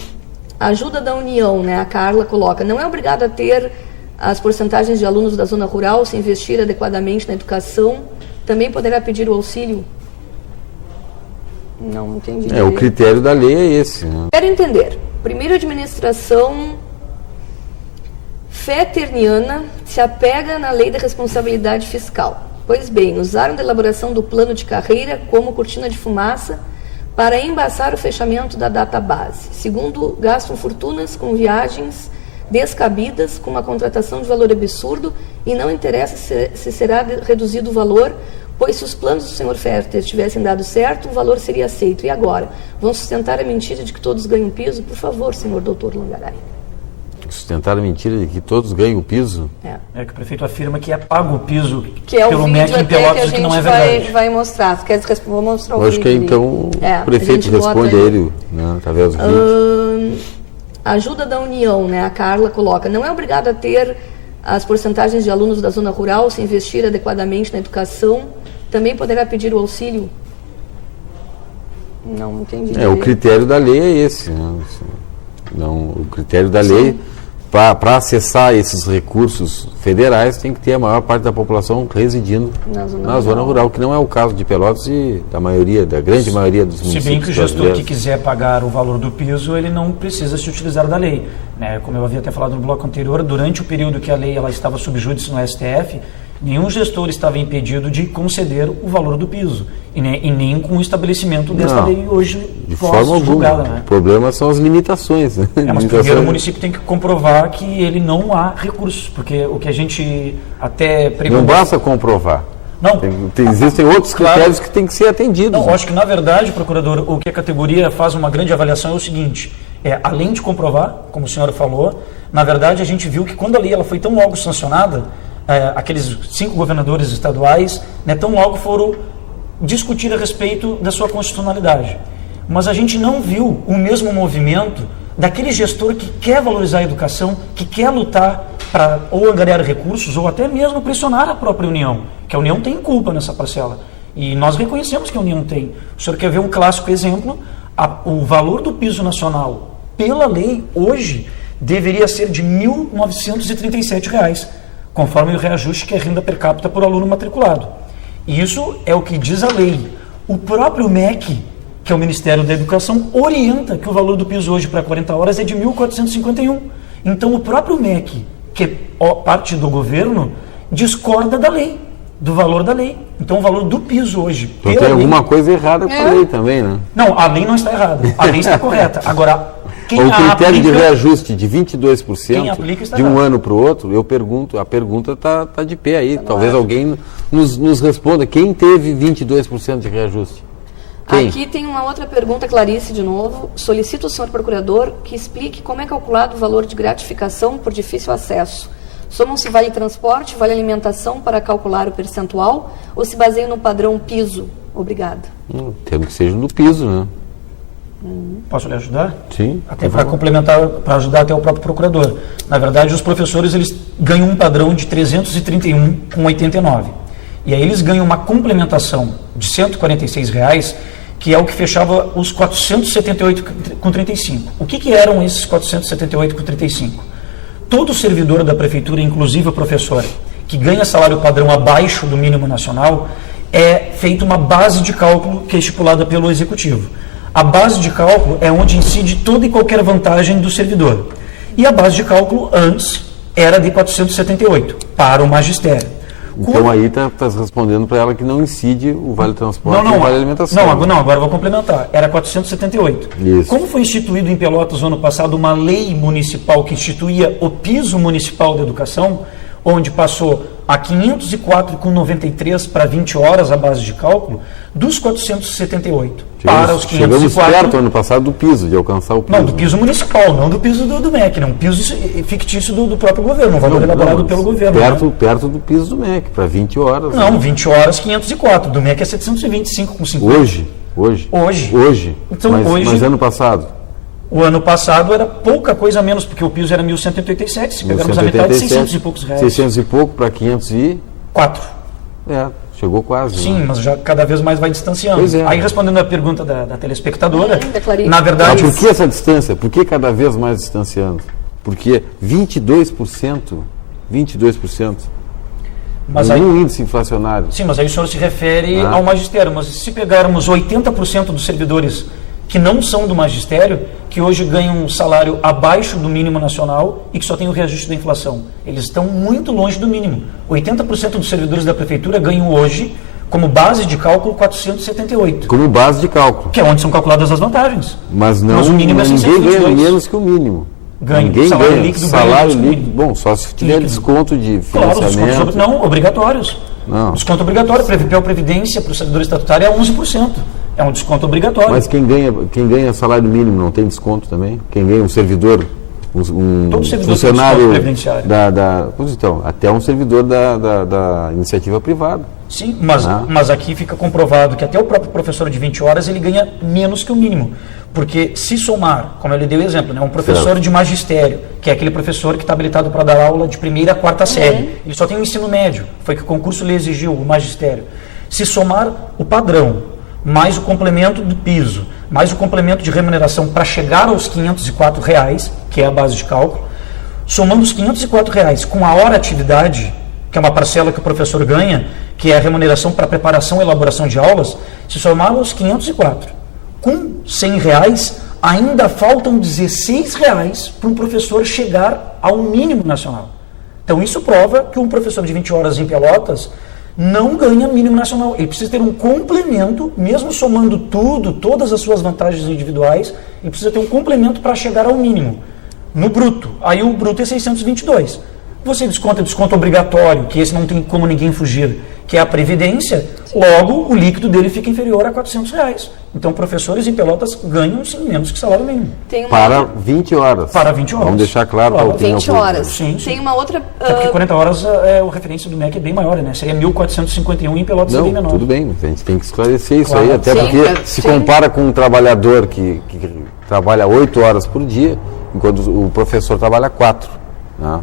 Ajuda da União, né? A Carla coloca, não é obrigado a ter as porcentagens de alunos da zona rural, se investir adequadamente na educação, também poderá pedir o auxílio? Não entendi. O critério da lei é esse. Né? Quero entender. Primeiro, a administração feterniana se apega na lei da responsabilidade fiscal. Pois bem, usaram da elaboração do plano de carreira como cortina de fumaça para embaçar o fechamento da database. Segundo, gastam fortunas com viagens descabidas, com uma contratação de valor absurdo, e não interessa se será reduzido o valor, pois se os planos do Sr. Ferter tivessem dado certo, o valor seria aceito. E agora? Vão sustentar a mentira de que todos ganham piso? Por favor, senhor doutor Longaray. Sustentar a mentira de que todos ganham o piso? É que o prefeito afirma que é pago o piso que é pelo MEC em Pelotas, que não é verdade. Vai mostrar. Vou mostrar o vídeo. Acho que então o prefeito responde a ele, né, através do vídeo. Ajuda da União, né? A Carla coloca, não é obrigado a ter as porcentagens de alunos da zona rural se investir adequadamente na educação. Também poderá pedir o auxílio? Não entendi. O critério da lei é esse. Né? Não, o critério da lei, para acessar esses recursos federais, tem que ter a maior parte da população residindo na zona rural, que não é o caso de Pelotas e da grande maioria dos municípios. Se bem que o gestor que quiser pagar o valor do piso, ele não precisa se utilizar da lei. Né? Como eu havia até falado no bloco anterior, durante o período que a lei ela estava sob júdice no STF, nenhum gestor estava impedido de conceder o valor do piso, e nem com o estabelecimento desta lei hoje de forma alguma. Né? O problema são as limitações. Né? Mas primeiro o município tem que comprovar que ele não há recursos, porque o que a gente até pregou... Não basta comprovar. Não. Existem outros critérios que têm que ser atendidos. Não, acho que na verdade, procurador, o que a categoria faz uma grande avaliação é o seguinte, além de comprovar, como o senhor falou, na verdade a gente viu que quando a lei ela foi tão logo sancionada, aqueles 5 governadores estaduais, né, tão logo foram discutir a respeito da sua constitucionalidade. Mas a gente não viu o mesmo movimento daquele gestor que quer valorizar a educação, que quer lutar para ou angariar recursos ou até mesmo pressionar a própria União, que a União tem culpa nessa parcela. E nós reconhecemos que a União tem. O senhor quer ver um clássico exemplo? O valor do piso nacional, pela lei, hoje, deveria ser de R$ 1.937, conforme o reajuste que é renda per capita por aluno matriculado. E isso é o que diz a lei. O próprio MEC, que é o Ministério da Educação, orienta que o valor do piso hoje para 40 horas é de R$ 1.451. Então o próprio MEC, que é parte do governo, discorda da lei, do valor da lei. Então o valor do piso hoje... Então tem alguma coisa errada com a lei também, né? Não, a lei não está errada. A lei está correta. Agora... O critério de reajuste de 22% de um ano para o outro, eu pergunto, a pergunta está de pé aí. Talvez alguém nos responda. Quem teve 22% de reajuste? Quem? Aqui tem uma outra pergunta, Clarice, de novo. Solicito ao senhor procurador que explique como é calculado o valor de gratificação por difícil acesso. Somam-se vale transporte, vale alimentação para calcular o percentual ou se baseia no padrão piso? Obrigada. Temos que seja no piso, né? Posso lhe ajudar? Sim. Até para complementar, para ajudar até o próprio procurador. Na verdade, os professores eles ganham um padrão de 331,89. E aí eles ganham uma complementação de R$ 146, que é o que fechava os 478,35. O que eram esses 478,35? Todo servidor da prefeitura, inclusive o professor, que ganha salário padrão abaixo do mínimo nacional, é feita uma base de cálculo que é estipulada pelo executivo. A base de cálculo é onde incide toda e qualquer vantagem do servidor. E a base de cálculo antes era de 478 para o magistério. Então aí está respondendo para ela que não incide o vale transporte e o vale alimentação. Não, agora eu vou complementar. Era 478. Isso. Como foi instituído em Pelotas no ano passado uma lei municipal que instituía o piso municipal da educação, onde passou a 504,93 para 20 horas a base de cálculo, dos 478 para os 504... Chegamos perto ano passado do piso, de alcançar o piso. Não, do piso municipal, não do piso do MEC, não. Piso fictício do próprio governo, um valor elaborado pelo governo. Perto do piso do MEC, para 20 horas. Não, né? 20 horas, 504. Do MEC é 725,50. Hoje. Então, mas ano passado? O ano passado era pouca coisa menos, porque o piso era 1.187, se pegarmos a metade, 600 e poucos reais. 600 e pouco para 504. Chegou quase. Sim, mas já cada vez mais vai distanciando. Pois é. Aí respondendo a pergunta da telespectadora, na verdade... Mas por que essa distância? Por que cada vez mais distanciando? Porque 22%. Mas aí, um índice inflacionário. Sim, mas aí o senhor se refere ao magistério. Mas se pegarmos 80% dos servidores que não são do magistério, que hoje ganham um salário abaixo do mínimo nacional e que só tem o reajuste da inflação. Eles estão muito longe do mínimo. 80% dos servidores da prefeitura ganham hoje Como base de cálculo, 478. Como base de cálculo. Que é onde são calculadas as vantagens. Mas não, o mínimo é ninguém 622. ganha menos que o mínimo. Ganha. Ninguém Salário ganha. líquido Salário ganha líquido, bom, só se tiver líquido. desconto de Claro, financiamento. descontos não obrigatórios. Não. Desconto obrigatório, Previdência para o servidor estatutário é 11%. É um desconto obrigatório. Mas quem ganha salário mínimo não tem desconto também? Quem ganha um servidor, Todo servidor funcionário tem desconto previdenciário. pois então, até um servidor da iniciativa privada. Sim, mas aqui fica comprovado que até o próprio professor de 20 horas ele ganha menos que o mínimo. Porque se somar, como eu lhe dei o exemplo, né, um professor de magistério, que é aquele professor que está habilitado para dar aula de primeira a quarta série, ele só tem o ensino médio, foi que o concurso lhe exigiu, o magistério. Se somar o padrão, mais o complemento do piso, mais o complemento de remuneração para chegar aos R$504, que é a base de cálculo, somando os R$504 com a hora atividade, que é uma parcela que o professor ganha, que é a remuneração para preparação e elaboração de aulas, se somar os 504 com R$100, ainda faltam R$16 para um professor chegar ao mínimo nacional. Então isso prova que um professor de 20 horas em Pelotas não ganha mínimo nacional. Ele precisa ter um complemento, mesmo somando tudo, todas as suas vantagens individuais, ele precisa ter um complemento para chegar ao mínimo, no bruto. Aí o bruto é 622. Você desconta desconto obrigatório, que esse não tem como ninguém fugir, que é a Previdência, logo o líquido dele fica inferior a R$400. Então professores em Pelotas ganham sim menos que salário mínimo. Para 20 horas. Para 20 horas. Vamos deixar claro para a opinião 20 horas. Sim. Tem uma outra... É porque 40 horas a referência do MEC é bem maior, né? Seria 1.451 em Pelotas é bem menor. Tudo bem, a gente tem que esclarecer isso Claro. aí, até Sim, porque se compara com um trabalhador que trabalha 8 horas por dia, enquanto o professor trabalha 4. Né?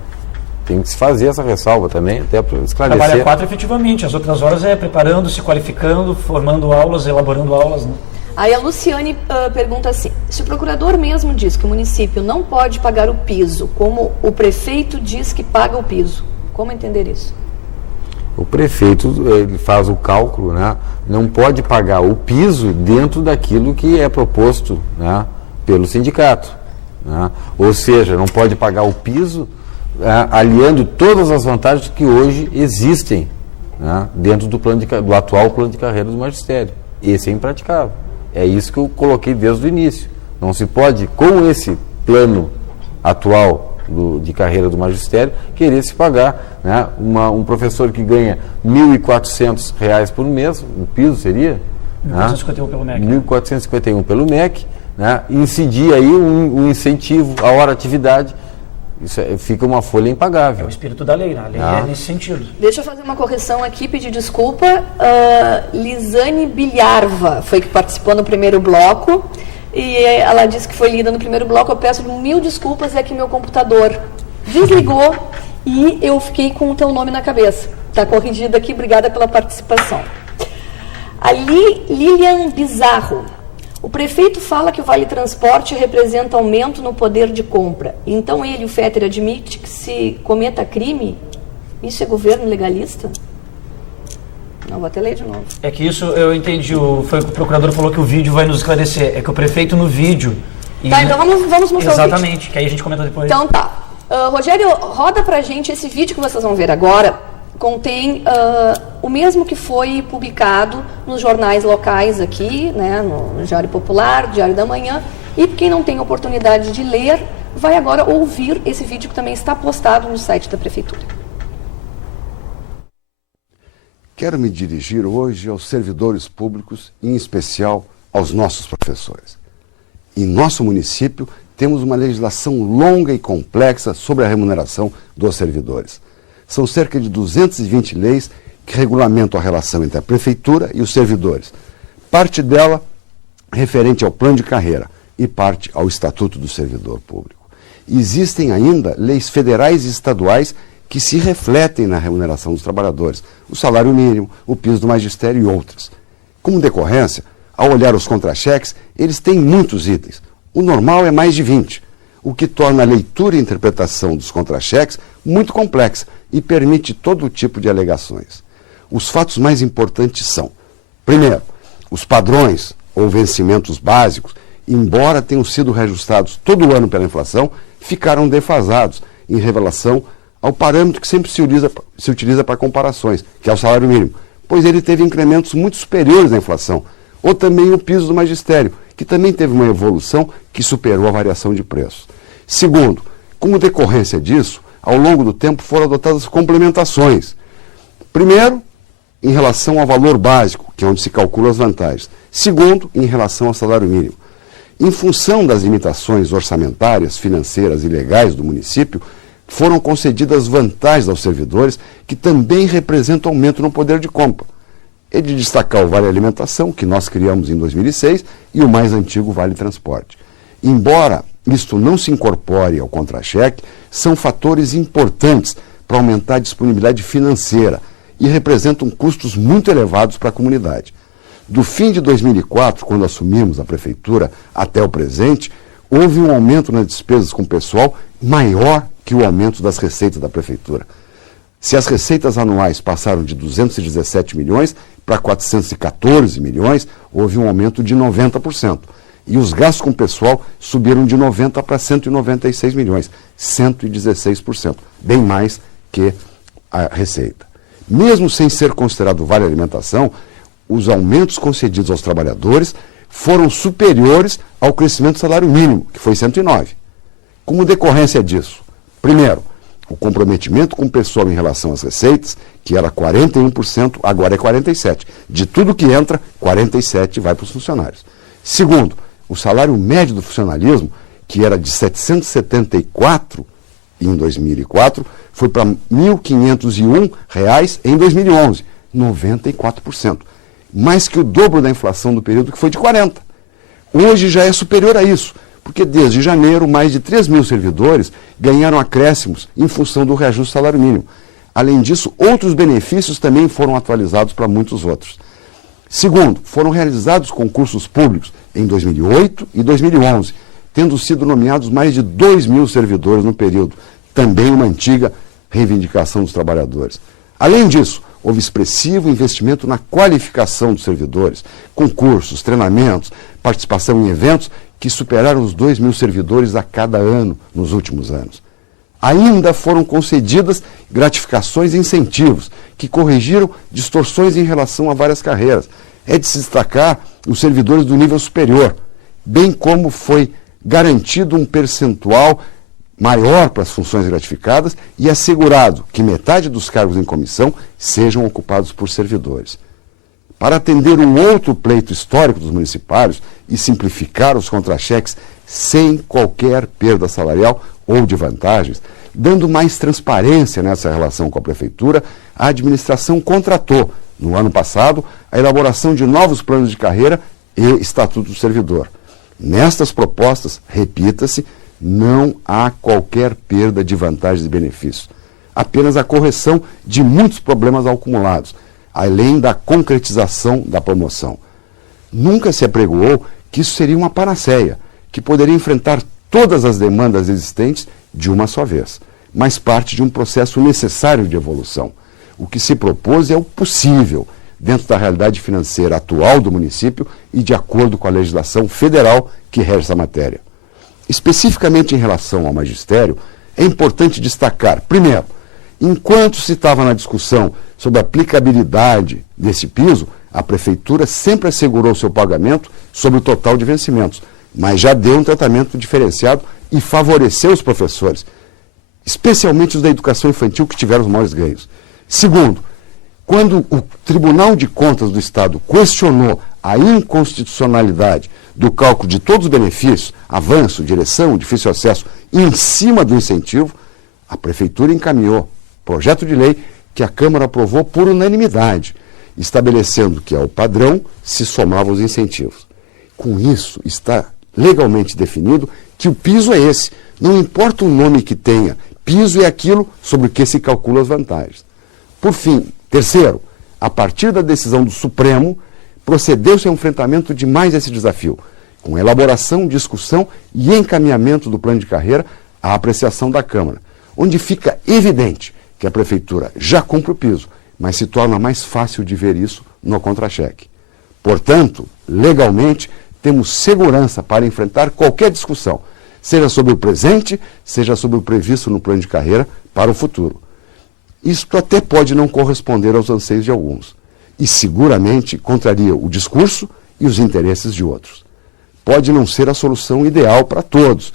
Tem que se fazer essa ressalva também, até para esclarecer. Trabalha 4 efetivamente, as outras horas é preparando, se qualificando, formando aulas, elaborando aulas. Né? Aí a Luciane pergunta assim, se o procurador mesmo diz que o município não pode pagar o piso, como o prefeito diz que paga o piso, como entender isso? O prefeito ele faz o cálculo, né? Não pode pagar o piso dentro daquilo que é proposto, né, pelo sindicato. Né? Ou seja, não pode pagar o piso aliando todas as vantagens que hoje existem, né, dentro do atual plano de carreira do magistério. Esse é impraticável. É isso que eu coloquei desde o início. Não se pode, com esse plano atual de carreira do magistério, querer se pagar, né, um professor que ganha R$1.400 por mês, o piso seria? 1.451 pelo MEC. 1.451 pelo MEC, né, incidir aí um incentivo à hora atividade. Isso fica uma folha impagável. É o espírito da lei, né? A lei é nesse sentido. Deixa eu fazer uma correção aqui, pedir desculpa. Lisane Bilharva foi que participou no primeiro bloco e ela disse que foi lida no primeiro bloco. Eu peço 1000 desculpas, é que meu computador desligou e eu fiquei com o teu nome na cabeça. Está corrigido aqui, obrigada pela participação. A Lilian Bizarro. O prefeito fala que o Vale Transporte representa aumento no poder de compra. Então ele, o Fetter, admite que se cometa crime? Isso é governo legalista? Não, vou até ler de novo. É que isso eu entendi, foi o que o procurador falou que o vídeo vai nos esclarecer. É que o prefeito no vídeo... Tá, então vamos mostrar o vídeo. Exatamente, que aí a gente comenta depois. Então tá. Rogério, roda pra gente esse vídeo que vocês vão ver agora. Contém o mesmo que foi publicado nos jornais locais aqui, né, no Diário Popular, Diário da Manhã, e quem não tem oportunidade de ler, vai agora ouvir esse vídeo que também está postado no site da Prefeitura. Quero me dirigir hoje aos servidores públicos, em especial aos nossos professores. Em nosso município, temos uma legislação longa e complexa sobre a remuneração dos servidores. São cerca de 220 leis que regulamentam a relação entre a prefeitura e os servidores. Parte dela referente ao plano de carreira e parte ao Estatuto do Servidor Público. Existem ainda leis federais e estaduais que se refletem na remuneração dos trabalhadores, o salário mínimo, o piso do magistério e outras. Como decorrência, ao olhar os contra-cheques, eles têm muitos itens. O normal é mais de 20, o que torna a leitura e interpretação dos contra-cheques muito complexa e permite todo tipo de alegações. Os fatos mais importantes são, primeiro, os padrões ou vencimentos básicos, embora tenham sido reajustados todo ano pela inflação, ficaram defasados em relação ao parâmetro que sempre se utiliza para comparações, que é o salário mínimo. pois ele teve incrementos muito superiores à inflação, ou também o piso do magistério, que também teve uma evolução que superou a variação de preços. Segundo, como decorrência disso, ao longo do tempo foram adotadas complementações. Primeiro, em relação ao valor básico, que é onde se calcula as vantagens. Segundo, em relação ao salário mínimo. Em função das limitações orçamentárias, financeiras e legais do município, foram concedidas vantagens aos servidores que também representam aumento no poder de compra. É de destacar o Vale Alimentação, que nós criamos em 2006, e o mais antigo Vale Transporte. Embora isto não se incorpore ao contra-cheque, são fatores importantes para aumentar a disponibilidade financeira e representam custos muito elevados para a comunidade. Do fim de 2004, quando assumimos a prefeitura, até o presente, houve um aumento nas despesas com o pessoal maior que o aumento das receitas da prefeitura. Se as receitas anuais passaram de 217 milhões para 414 milhões, houve um aumento de 90%. E os gastos com o pessoal subiram de 90 para 196 milhões, 116%, bem mais que a receita. Mesmo sem ser considerado o Vale Alimentação, os aumentos concedidos aos trabalhadores foram superiores ao crescimento do salário mínimo, que foi 109. Como decorrência disso, primeiro, o comprometimento com o pessoal em relação às receitas, que era 41%, agora é 47%. De tudo que entra, 47% vai para os funcionários. Segundo, o salário médio do funcionalismo, que era de R$ 774 em 2004, foi para R$ 1.501 em 2011, 94%. Mais que o dobro da inflação do período, que foi de 40%. Hoje já é superior a isso, porque desde janeiro, mais de 3 mil servidores ganharam acréscimos em função do reajuste do salário mínimo. Além disso, outros benefícios também foram atualizados para muitos outros. Segundo, foram realizados concursos públicos em 2008 e 2011, tendo sido nomeados mais de 2 mil servidores no período, também uma antiga reivindicação dos trabalhadores. Além disso, houve expressivo investimento na qualificação dos servidores, concursos, treinamentos, participação em eventos que superaram os 2 mil servidores a cada ano nos últimos anos. Ainda foram concedidas gratificações e incentivos que corrigiram distorções em relação a várias carreiras. É de se destacar os servidores do nível superior, bem como foi garantido um percentual maior para as funções gratificadas e assegurado que metade dos cargos em comissão sejam ocupados por servidores. Para atender um outro pleito histórico dos municipários e simplificar os contra-cheques sem qualquer perda salarial ou de vantagens, dando mais transparência nessa relação com a prefeitura, a administração contratou, no ano passado, a elaboração de novos planos de carreira e estatuto do servidor. Nestas propostas, repita-se, não há qualquer perda de vantagens e benefícios, apenas a correção de muitos problemas acumulados, além da concretização da promoção. Nunca se apregoou que isso seria uma panaceia, que poderia enfrentar todas as demandas existentes de uma só vez, mas parte de um processo necessário de evolução. O que se propôs é o possível, dentro da realidade financeira atual do município e de acordo com a legislação federal que rege essa matéria. Especificamente em relação ao magistério, é importante destacar, primeiro, enquanto se estava na discussão sobre a aplicabilidade desse piso, a prefeitura sempre assegurou seu pagamento sobre o total de vencimentos, mas já deu um tratamento diferenciado e favoreceu os professores, especialmente os da educação infantil que tiveram os maiores ganhos. Segundo, quando o Tribunal de Contas do Estado questionou a inconstitucionalidade do cálculo de todos os benefícios, avanço, direção, difícil acesso, em cima do incentivo, a Prefeitura encaminhou projeto de lei que a Câmara aprovou por unanimidade, estabelecendo que ao padrão se somavam os incentivos. Com isso, está legalmente definido que o piso é esse, não importa o nome que tenha, piso é aquilo sobre o que se calcula as vantagens. Por fim, terceiro, a partir da decisão do Supremo, procedeu-se ao enfrentamento de mais esse desafio, com elaboração, discussão e encaminhamento do plano de carreira à apreciação da Câmara, onde fica evidente que a Prefeitura já cumpre o piso, mas se torna mais fácil de ver isso no contra-cheque. Portanto, legalmente, temos segurança para enfrentar qualquer discussão, seja sobre o presente, seja sobre o previsto no plano de carreira para o futuro. Isto até pode não corresponder aos anseios de alguns. e seguramente contraria o discurso e os interesses de outros. Pode não ser a solução ideal para todos,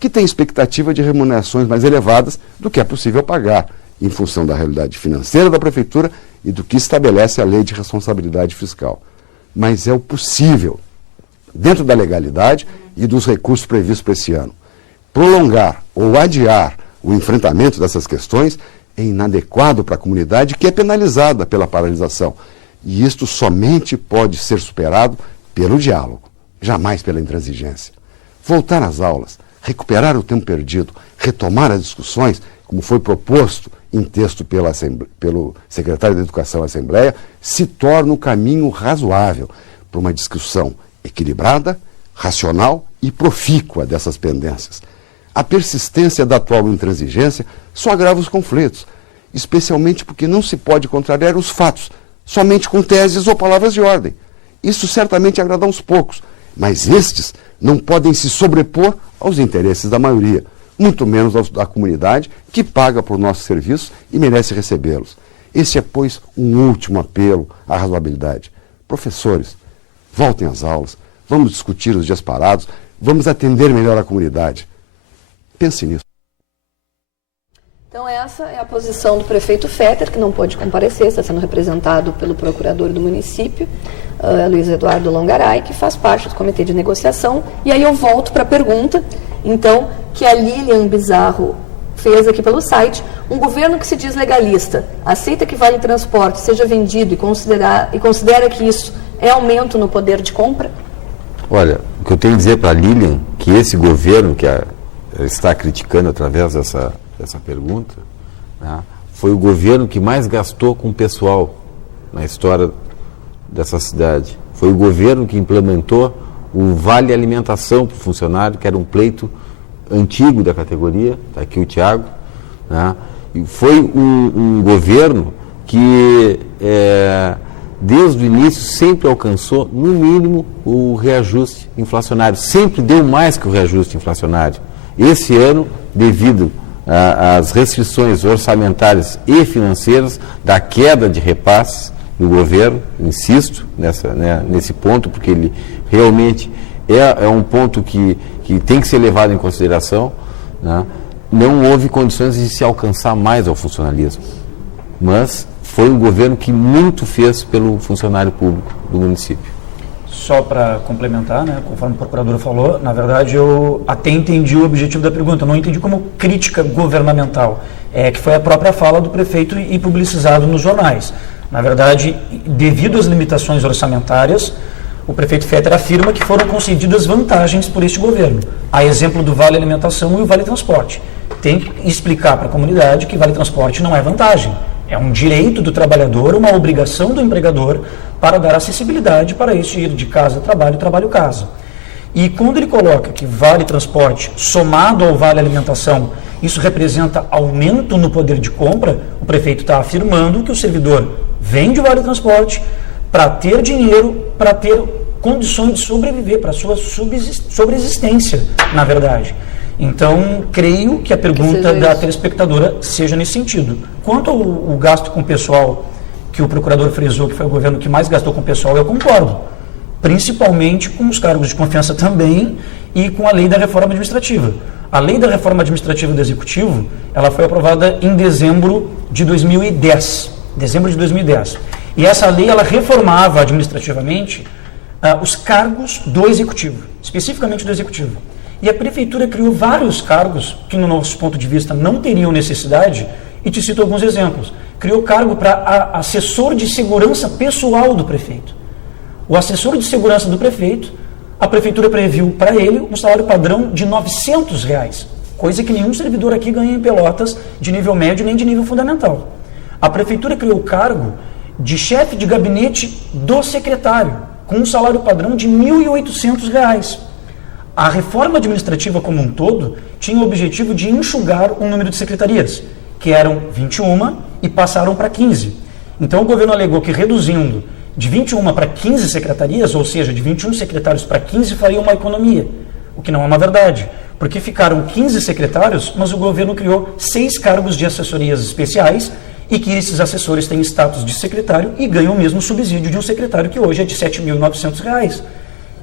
que têm expectativa de remunerações mais elevadas do que é possível pagar, em função da realidade financeira da Prefeitura e do que estabelece a Lei de Responsabilidade Fiscal. Mas é o possível, dentro da legalidade e dos recursos previstos para esse ano. Prolongar ou adiar o enfrentamento dessas questões é inadequado para a comunidade que é penalizada pela paralisação. E isto somente pode ser superado pelo diálogo, jamais pela intransigência. Voltar às aulas, recuperar o tempo perdido, retomar as discussões, como foi proposto em texto pelo secretário da Educação à Assembleia, se torna um caminho razoável para uma discussão equilibrada, racional e profícua dessas pendências. A persistência da atual intransigência só agrava os conflitos, especialmente porque não se pode contrariar os fatos, somente com teses ou palavras de ordem. Isso certamente agrada aos poucos, mas estes não podem se sobrepor aos interesses da maioria, muito menos aos da comunidade que paga por nossos serviços e merece recebê-los. Esse é, pois, um último apelo à razoabilidade. Professores, voltem às aulas, vamos discutir os dias parados, vamos atender melhor a comunidade. Pense nisso. Então essa é a posição do prefeito Fetter, que não pôde comparecer, está sendo representado pelo procurador do município, Luiz Eduardo Longaray, que faz parte do comitê de negociação. E aí eu volto para a pergunta, então, que a Lilian Bizarro fez aqui pelo site. Um governo que se diz legalista, aceita que Vale Transporte seja vendido e considera que isso é aumento no poder de compra? Olha, o que eu tenho a dizer para a Lilian, que esse governo que está criticando através dessa pergunta, né, foi o governo que mais gastou com o pessoal na história dessa cidade. Foi o governo que implementou o Vale Alimentação para o funcionário, que era um pleito antigo da categoria, está aqui o Tiago, né, e foi um governo que desde o início sempre alcançou, no mínimo, o reajuste inflacionário, sempre deu mais que o reajuste inflacionário. Esse ano, devido às restrições orçamentárias e financeiras, da queda de repasses do governo, insisto nesse ponto, porque ele realmente é um ponto que tem que ser levado em consideração, né? Não houve condições de se alcançar mais ao funcionalismo, mas foi um governo que muito fez pelo funcionário público do município. Só para complementar, né, conforme o procurador falou, na verdade eu até entendi o objetivo da pergunta, eu não entendi como crítica governamental, que foi a própria fala do prefeito e publicizado nos jornais. Na verdade, devido às limitações orçamentárias, o prefeito Fetter afirma que foram concedidas vantagens por este governo, a exemplo do Vale Alimentação e o Vale Transporte. Tem que explicar para a comunidade que Vale Transporte não é vantagem. É um direito do trabalhador, uma obrigação do empregador para dar acessibilidade para este ir de casa a trabalho, trabalho casa. E quando ele coloca que Vale Transporte, somado ao Vale Alimentação, isso representa aumento no poder de compra, o prefeito está afirmando que o servidor vende o Vale Transporte para ter dinheiro, para ter condições de sobreviver, para a sua sobreexistência, na verdade. Então, creio que a pergunta da telespectadora seja nesse sentido. Quanto ao gasto com o pessoal, que o procurador frisou que foi o governo que mais gastou com o pessoal, eu concordo. Principalmente com os cargos de confiança também e com a lei da reforma administrativa. A lei da reforma administrativa do Executivo, ela foi aprovada em dezembro de 2010. E essa lei, ela reformava administrativamente os cargos do Executivo, especificamente do Executivo. E a Prefeitura criou vários cargos que, no nosso ponto de vista, não teriam necessidade, e te cito alguns exemplos. Criou cargo para assessor de segurança pessoal do prefeito. O assessor de segurança do prefeito, a Prefeitura previu para ele um salário padrão de R$900, coisa que nenhum servidor aqui ganha em Pelotas de nível médio nem de nível fundamental. A Prefeitura criou o cargo de chefe de gabinete do secretário, com um salário padrão de R$1.800. A reforma administrativa como um todo tinha o objetivo de enxugar o número de secretarias, que eram 21 e passaram para 15. Então o governo alegou que reduzindo de 21 para 15 secretarias, ou seja, de 21 secretários para 15, faria uma economia, o que não é uma verdade, porque ficaram 15 secretários, mas o governo criou 6 cargos de assessorias especiais e que esses assessores têm status de secretário e ganham o mesmo subsídio de um secretário, que hoje é de R$ 7.900.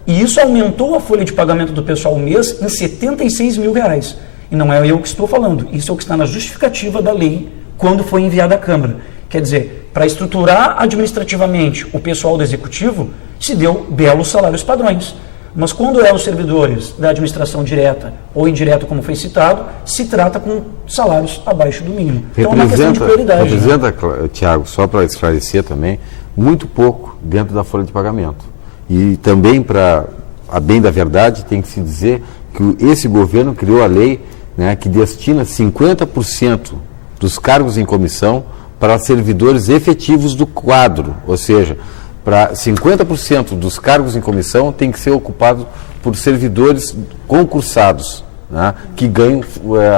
E isso aumentou a folha de pagamento do pessoal mês em R$ 76 mil. E não é eu que estou falando, isso é o que está na justificativa da lei quando foi enviada à Câmara. Quer dizer, para estruturar administrativamente o pessoal do Executivo, se deu belos salários padrões. Mas quando é os servidores da administração direta ou indireta, como foi citado, se trata com salários abaixo do mínimo. Então é uma questão de prioridade. Representa, Tiago, só para esclarecer também, muito pouco dentro da folha de pagamento. E também, para a bem da verdade, tem que se dizer que esse governo criou a lei, né, que destina 50% dos cargos em comissão para servidores efetivos do quadro, ou seja, para 50% dos cargos em comissão tem que ser ocupado por servidores concursados, né, que ganham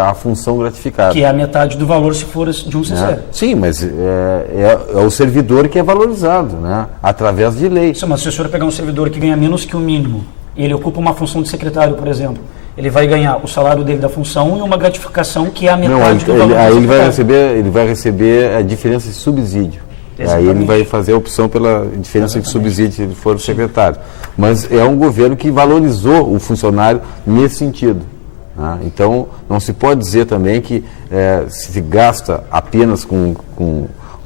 a função gratificada. Que é a metade do valor se for de um CCE. Sim, mas é o servidor que é valorizado, né, através de lei. Mas se o senhor pegar um servidor que ganha menos que o mínimo, e ele ocupa uma função de secretário, por exemplo, ele vai ganhar o salário dele da função e uma gratificação que é a metade do valor. Aí ele vai receber a diferença de subsídio. Exatamente. Aí ele vai fazer a opção pela diferença de subsídio se ele for secretário. Mas é um governo que valorizou o funcionário nesse sentido. Né? Então, não se pode dizer também que se gasta apenas com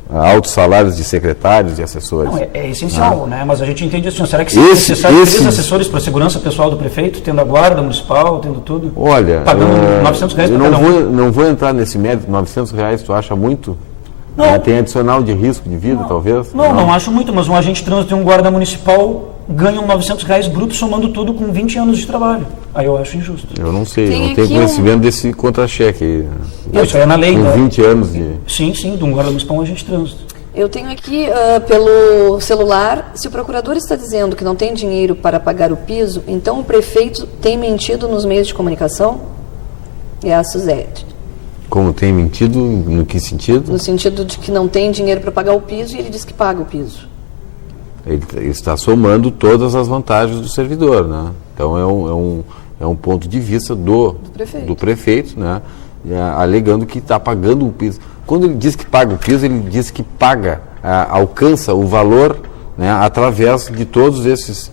altos salários de secretários e assessores. Não, é essencial, né? Mas a gente entende assim, será que seria necessário 3 assessores para a segurança pessoal do prefeito, tendo a guarda municipal, tendo tudo? Olha, pagando R$900 para cada um. Não vou entrar nesse mérito. R$900, tu acha muito? Não. Tem adicional de risco de vida, talvez? Não acho muito, mas um agente de trânsito e um guarda municipal ganham R$900 brutos, somando tudo com 20 anos de trabalho. Aí eu acho injusto. Eu não sei, não tenho conhecimento desse contra-cheque. Isso é na lei. Com 20 anos de... Sim, de um guarda municipal e um agente de trânsito. Eu tenho aqui pelo celular, se o procurador está dizendo que não tem dinheiro para pagar o piso, então o prefeito tem mentido nos meios de comunicação? É a Suzete. Como tem mentido? No que sentido? No sentido de que não tem dinheiro para pagar o piso e ele diz que paga o piso. Ele está somando todas as vantagens do servidor, né? Então é um ponto de vista do prefeito, né? Alegando que está pagando o piso. Quando ele diz que paga o piso, ele diz que paga, alcança o valor, né, através de todos esses,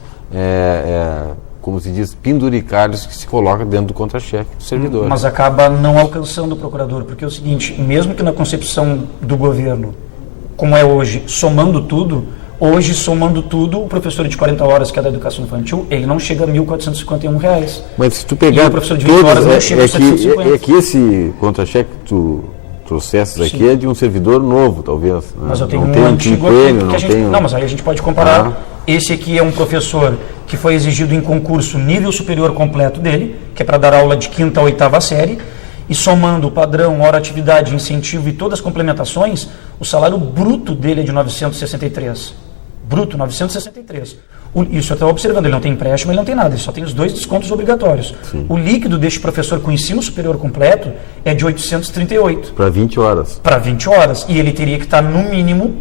como se diz, penduricários que se colocam dentro do contra-cheque do servidor. Mas acaba não alcançando o procurador, porque é o seguinte, mesmo que na concepção do governo, como é hoje, somando tudo, o professor de 40 horas, que é da educação infantil, ele não chega a R$1.451. Mas se tu pegar o professor de 20 horas não chega a 750. É que esse contra-cheque que tu trouxesses aqui é de um servidor novo, talvez. Mas eu tenho não um antigo aqui, Não, mas aí a gente pode comparar. Esse aqui é um professor que foi exigido em concurso nível superior completo dele, que é para dar aula de 5ª a 8ª série, e somando o padrão, hora, atividade, incentivo e todas as complementações, o salário bruto dele é de 963. Bruto, 963. Isso eu estava observando, ele não tem empréstimo, ele não tem nada, ele só tem os 2 descontos obrigatórios. Sim. O líquido deste professor com ensino superior completo é de 838. Para 20 horas. Para 20 horas. E ele teria que estar no mínimo,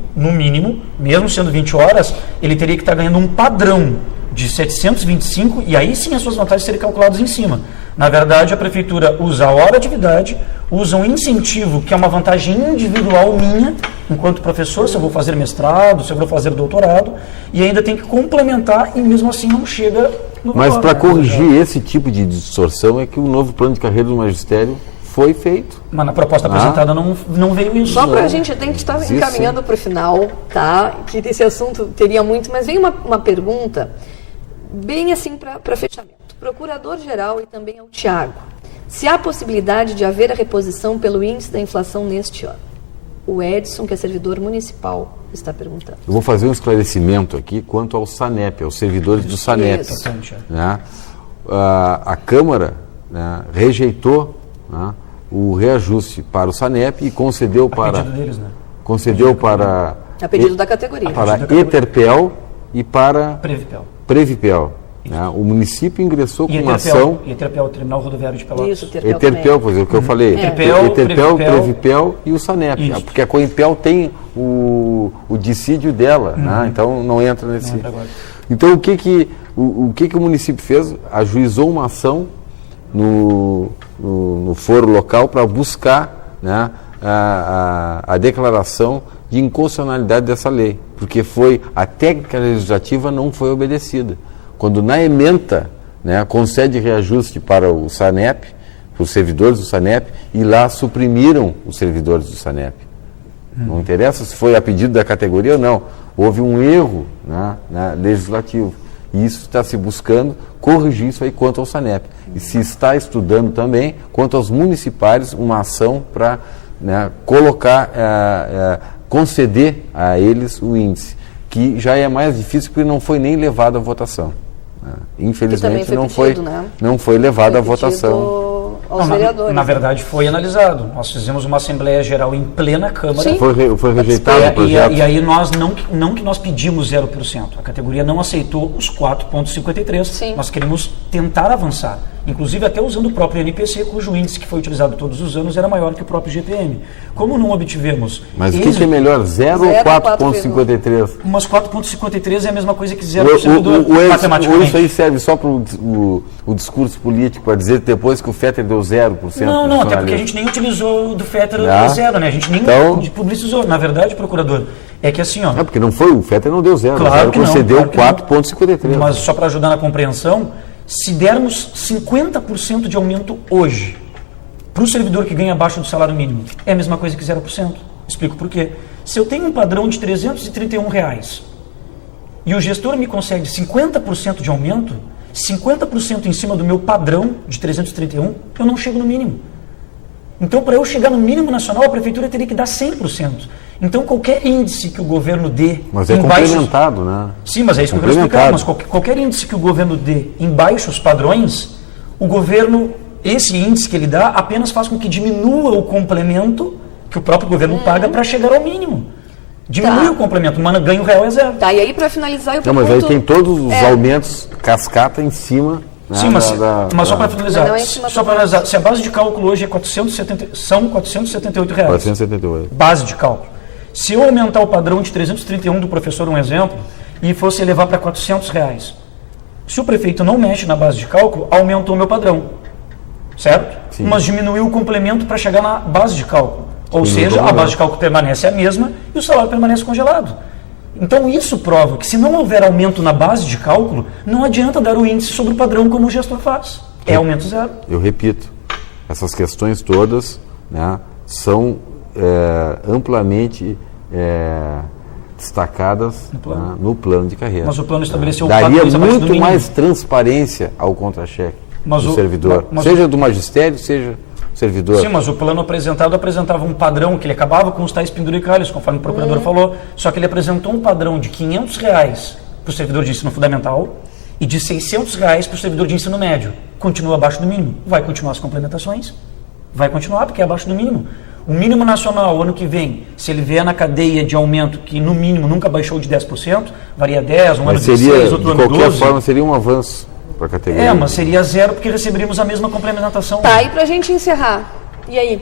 mesmo sendo 20 horas, ele teria que estar ganhando um padrão de 725, e aí sim as suas vantagens seriam calculadas em cima. Na verdade, a prefeitura usa a hora de atividade, usa um incentivo, que é uma vantagem individual minha, enquanto professor, se eu vou fazer mestrado, se eu vou fazer doutorado, e ainda tem que complementar, e mesmo assim não chega no Mas para corrigir esse tipo de distorção é que o novo plano de carreira do magistério foi feito. Mas na proposta apresentada não veio isso. Só para a gente tem que estar encaminhando para o final, tá? Que esse assunto teria muito, mas vem uma pergunta bem assim para fechamento. Procurador-Geral e também ao Tiago, se há possibilidade de haver a reposição pelo índice da inflação neste ano. O Edson, que é servidor municipal, está perguntando. Eu vou fazer um esclarecimento aqui quanto ao SANEP, aos servidores do SANEP. Né? A Câmara, né, rejeitou, né, o reajuste para o SANEP e concedeu para... A pedido deles, né? Concedeu para... A pedido da categoria. Para ETERPEL e para... Previpel. Né? O município ingressou com uma ação... ETERPEL, Terminal Rodoviário de Pelotas. Isso, ETERPEL, pois é o que eu falei. ETERPEL, Previpel e o SANEP. Isso. Porque a Coimpel tem o dissídio dela, né? Então não entra nesse... Então o que o município fez? Ajuizou uma ação no foro local para buscar, né, a declaração de inconstitucionalidade dessa lei, porque a técnica legislativa não foi obedecida. Quando na ementa, né, concede reajuste para o SANEP, para os servidores do SANEP, e lá suprimiram os servidores do SANEP. Não interessa se foi a pedido da categoria ou não, houve um erro, né, legislativo. E isso está se buscando corrigir isso aí quanto ao SANEP. E se está estudando também, quanto aos municipais, uma ação para, né, colocar, conceder a eles o índice, que já é mais difícil porque não foi nem levado à votação. Infelizmente não foi levado à votação. Aos vereadores. Na verdade foi analisado. Nós fizemos uma Assembleia Geral em plena Câmara. Sim. Foi rejeitado o projeto. E aí nós não que nós pedimos 0%. A categoria não aceitou os 4,53%. Nós queremos tentar avançar. Inclusive até usando o próprio NPC, cujo índice que foi utilizado todos os anos era maior que o próprio GPM. Como não obtivemos... Mas o que é melhor, 0 ou 4,53? Mas 4,53 é a mesma coisa que 0% matematicamente. Isso aí serve só para o discurso político, para dizer depois que o Fetter deu 0%? Não, até porque a gente nem utilizou do Fetter zero, né? A gente nem publicizou. Na verdade, procurador, é que assim, ó... porque não foi, o Fetter não deu 0, claro que concedeu 4,53. Mas só para ajudar na compreensão, se dermos 50% de aumento hoje para o servidor que ganha abaixo do salário mínimo, é a mesma coisa que 0%. Explico por quê. Se eu tenho um padrão de R$ 331 e o gestor me concede 50% de aumento, 50% em cima do meu padrão de 331, eu não chego no mínimo. Então, para eu chegar no mínimo nacional, a prefeitura teria que dar 100%. Então, qualquer índice que o governo dê... Mas é complementado, né? Sim, mas é isso que eu quero explicar. Mas qualquer índice que o governo dê em baixos padrões, o governo, esse índice que ele dá, apenas faz com que diminua o complemento que o próprio governo paga para chegar ao mínimo. Diminui o complemento, mas ganho real é 0. E aí, para finalizar, eu pergunto... Não, mas aí tem todos os aumentos, cascata em cima... Sim, mas só para finalizar, se a base de cálculo hoje são R$ 478. 478. Base de cálculo. Se eu aumentar o padrão de 331 do professor, um exemplo, e fosse elevar para R$ 400, se o prefeito não mexe na base de cálculo, aumentou o meu padrão, certo? Sim. Mas diminuiu o complemento para chegar na base de cálculo. Ou seja, a base de cálculo permanece a mesma e o salário permanece congelado. Então isso prova que se não houver aumento na base de cálculo, não adianta dar o índice sobre o padrão como o gestor faz. É aumento 0. Eu repito, essas questões todas, né, são amplamente destacadas no plano de carreira. Mas o plano estabeleceu daria muito mais transparência ao contra-cheque do servidor, seja do magistério, seja servidor. Sim, mas o plano apresentava um padrão que ele acabava com os tais penduricalhos, conforme o procurador falou, só que ele apresentou um padrão de R$ 500 para o servidor de ensino fundamental e de R$ 600 para o servidor de ensino médio. Continua abaixo do mínimo. Vai continuar as complementações? Vai continuar, porque é abaixo do mínimo. O mínimo nacional, ano que vem, se ele vier na cadeia de aumento, que no mínimo nunca baixou de 10%, varia 10%, um ano 16%, outro ano 12%. De qualquer forma, seria um avanço para a categoria. Mas seria 0 porque receberíamos a mesma complementação. E para a gente encerrar, e aí?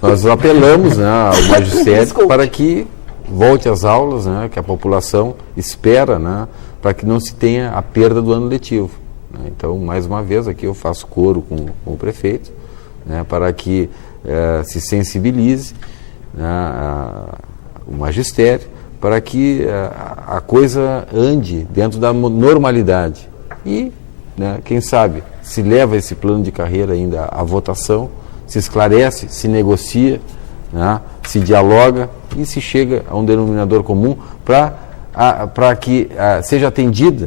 Nós apelamos, né, ao magistério para que volte às aulas, né, que a população espera, né, para que não se tenha a perda do ano letivo. Né. Então, mais uma vez, aqui eu faço coro com o prefeito, né, para que se sensibilize, né, o magistério, para que a coisa ande dentro da normalidade. E, né, quem sabe, se leva esse plano de carreira ainda à votação, se esclarece, se negocia, né, se dialoga e se chega a um denominador comum para que seja atendida,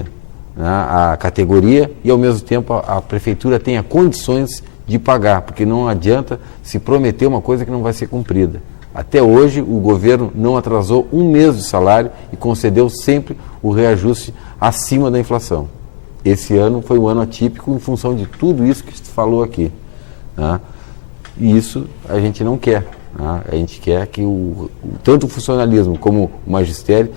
né, a categoria e, ao mesmo tempo, a prefeitura tenha condições de pagar, porque não adianta se prometer uma coisa que não vai ser cumprida. Até hoje, o governo não atrasou um mês de salário e concedeu sempre o reajuste acima da inflação. Esse ano foi um ano atípico em função de tudo isso que se falou aqui. Né? E isso a gente não quer. Né? A gente quer que tanto o funcionalismo como o magistério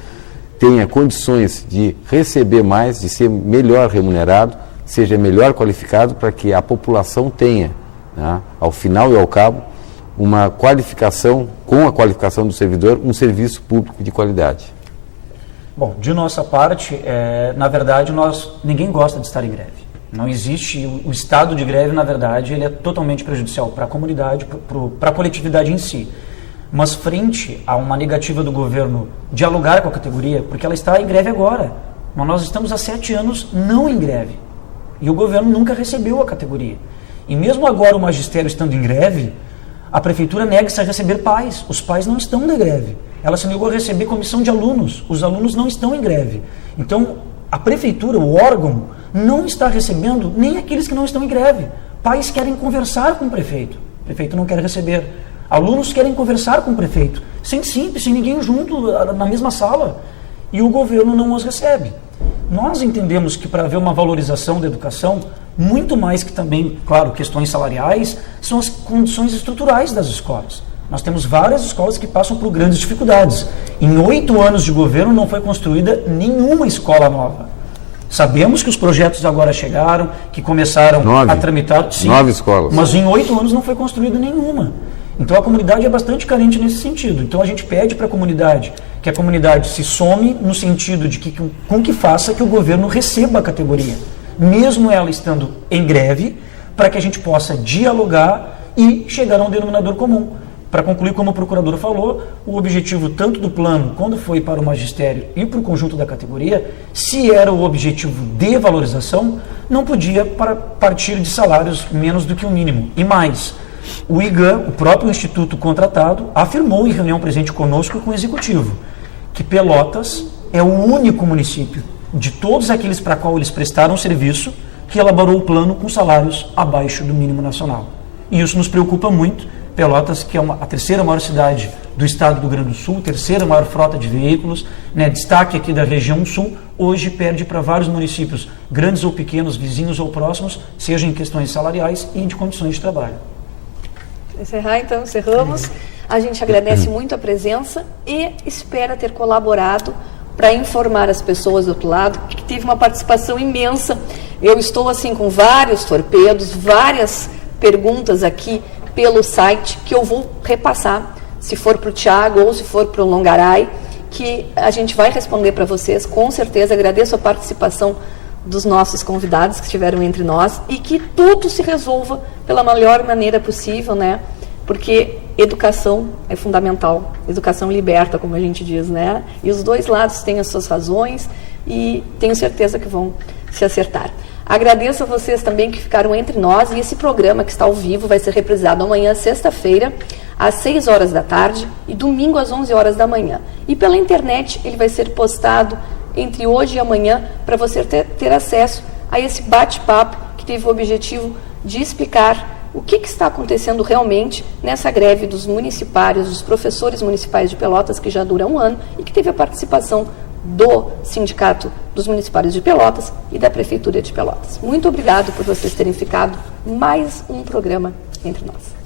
tenha condições de receber mais, de ser melhor remunerado, seja melhor qualificado para que a população tenha, né, ao final e ao cabo, uma qualificação, com a qualificação do servidor, um serviço público de qualidade. Bom, de nossa parte, na verdade, ninguém gosta de estar em greve. Não existe, o estado de greve, na verdade, ele é totalmente prejudicial para a comunidade, para a coletividade em si. Mas frente a uma negativa do governo dialogar com a categoria, porque ela está em greve agora, mas nós estamos há 7 anos não em greve, e o governo nunca recebeu a categoria. E mesmo agora o magistério estando em greve, a prefeitura nega-se a receber pais, os pais não estão na greve. Ela se negou a receber comissão de alunos, os alunos não estão em greve. Então, a prefeitura, o órgão, não está recebendo nem aqueles que não estão em greve. Pais querem conversar com o prefeito não quer receber. Alunos querem conversar com o prefeito, sem ninguém junto na mesma sala, e o governo não os recebe. Nós entendemos que para haver uma valorização da educação, muito mais que também, claro, questões salariais, são as condições estruturais das escolas. Nós temos várias escolas que passam por grandes dificuldades. Em 8 anos de governo não foi construída nenhuma escola nova. Sabemos que os projetos agora chegaram, que começaram a tramitar. Sim, 9 escolas. Mas em 8 anos não foi construída nenhuma. Então a comunidade é bastante carente nesse sentido. Então a gente pede para a comunidade que a comunidade se some no sentido de que com que faça que o governo receba a categoria, mesmo ela estando em greve, para que a gente possa dialogar e chegar a um denominador comum. Para concluir, como o procurador falou, o objetivo tanto do plano, quando foi para o magistério e para o conjunto da categoria, se era o objetivo de valorização, não podia partir de salários menos do que o mínimo. E mais, o IGAN, o próprio instituto contratado, afirmou em reunião presente conosco e com o executivo, que Pelotas é o único município de todos aqueles para qual eles prestaram serviço que elaborou o plano com salários abaixo do mínimo nacional. E isso nos preocupa muito. Pelotas, que é a terceira maior cidade do estado do Rio Grande do Sul, terceira maior frota de veículos, destaque aqui da região sul, hoje perde para vários municípios, grandes ou pequenos, vizinhos ou próximos, seja em questões salariais e de condições de trabalho. Encerrar, então, encerramos. A gente agradece muito a presença e espera ter colaborado para informar as pessoas do outro lado, que teve uma participação imensa. Eu estou, assim, com vários torpedos, várias perguntas aqui pelo site, que eu vou repassar, se for para o Thiago ou se for para o Longaray, que a gente vai responder para vocês, com certeza. Agradeço a participação dos nossos convidados que estiveram entre nós e que tudo se resolva pela melhor maneira possível, né? Porque educação é fundamental, educação liberta, como a gente diz, né? E os dois lados têm as suas razões e tenho certeza que vão se acertar. Agradeço a vocês também que ficaram entre nós, e esse programa que está ao vivo vai ser reprisado amanhã, sexta-feira, às 6 horas da tarde e domingo às 11 horas da manhã. E pela internet ele vai ser postado entre hoje e amanhã para você ter acesso a esse bate-papo que teve o objetivo de explicar o que está acontecendo realmente nessa greve dos municipários, dos professores municipais de Pelotas, que já dura 1 ano e que teve a participação do Sindicato dos Municipários de Pelotas e da Prefeitura de Pelotas. Muito obrigado por vocês terem ficado. Mais um programa entre nós.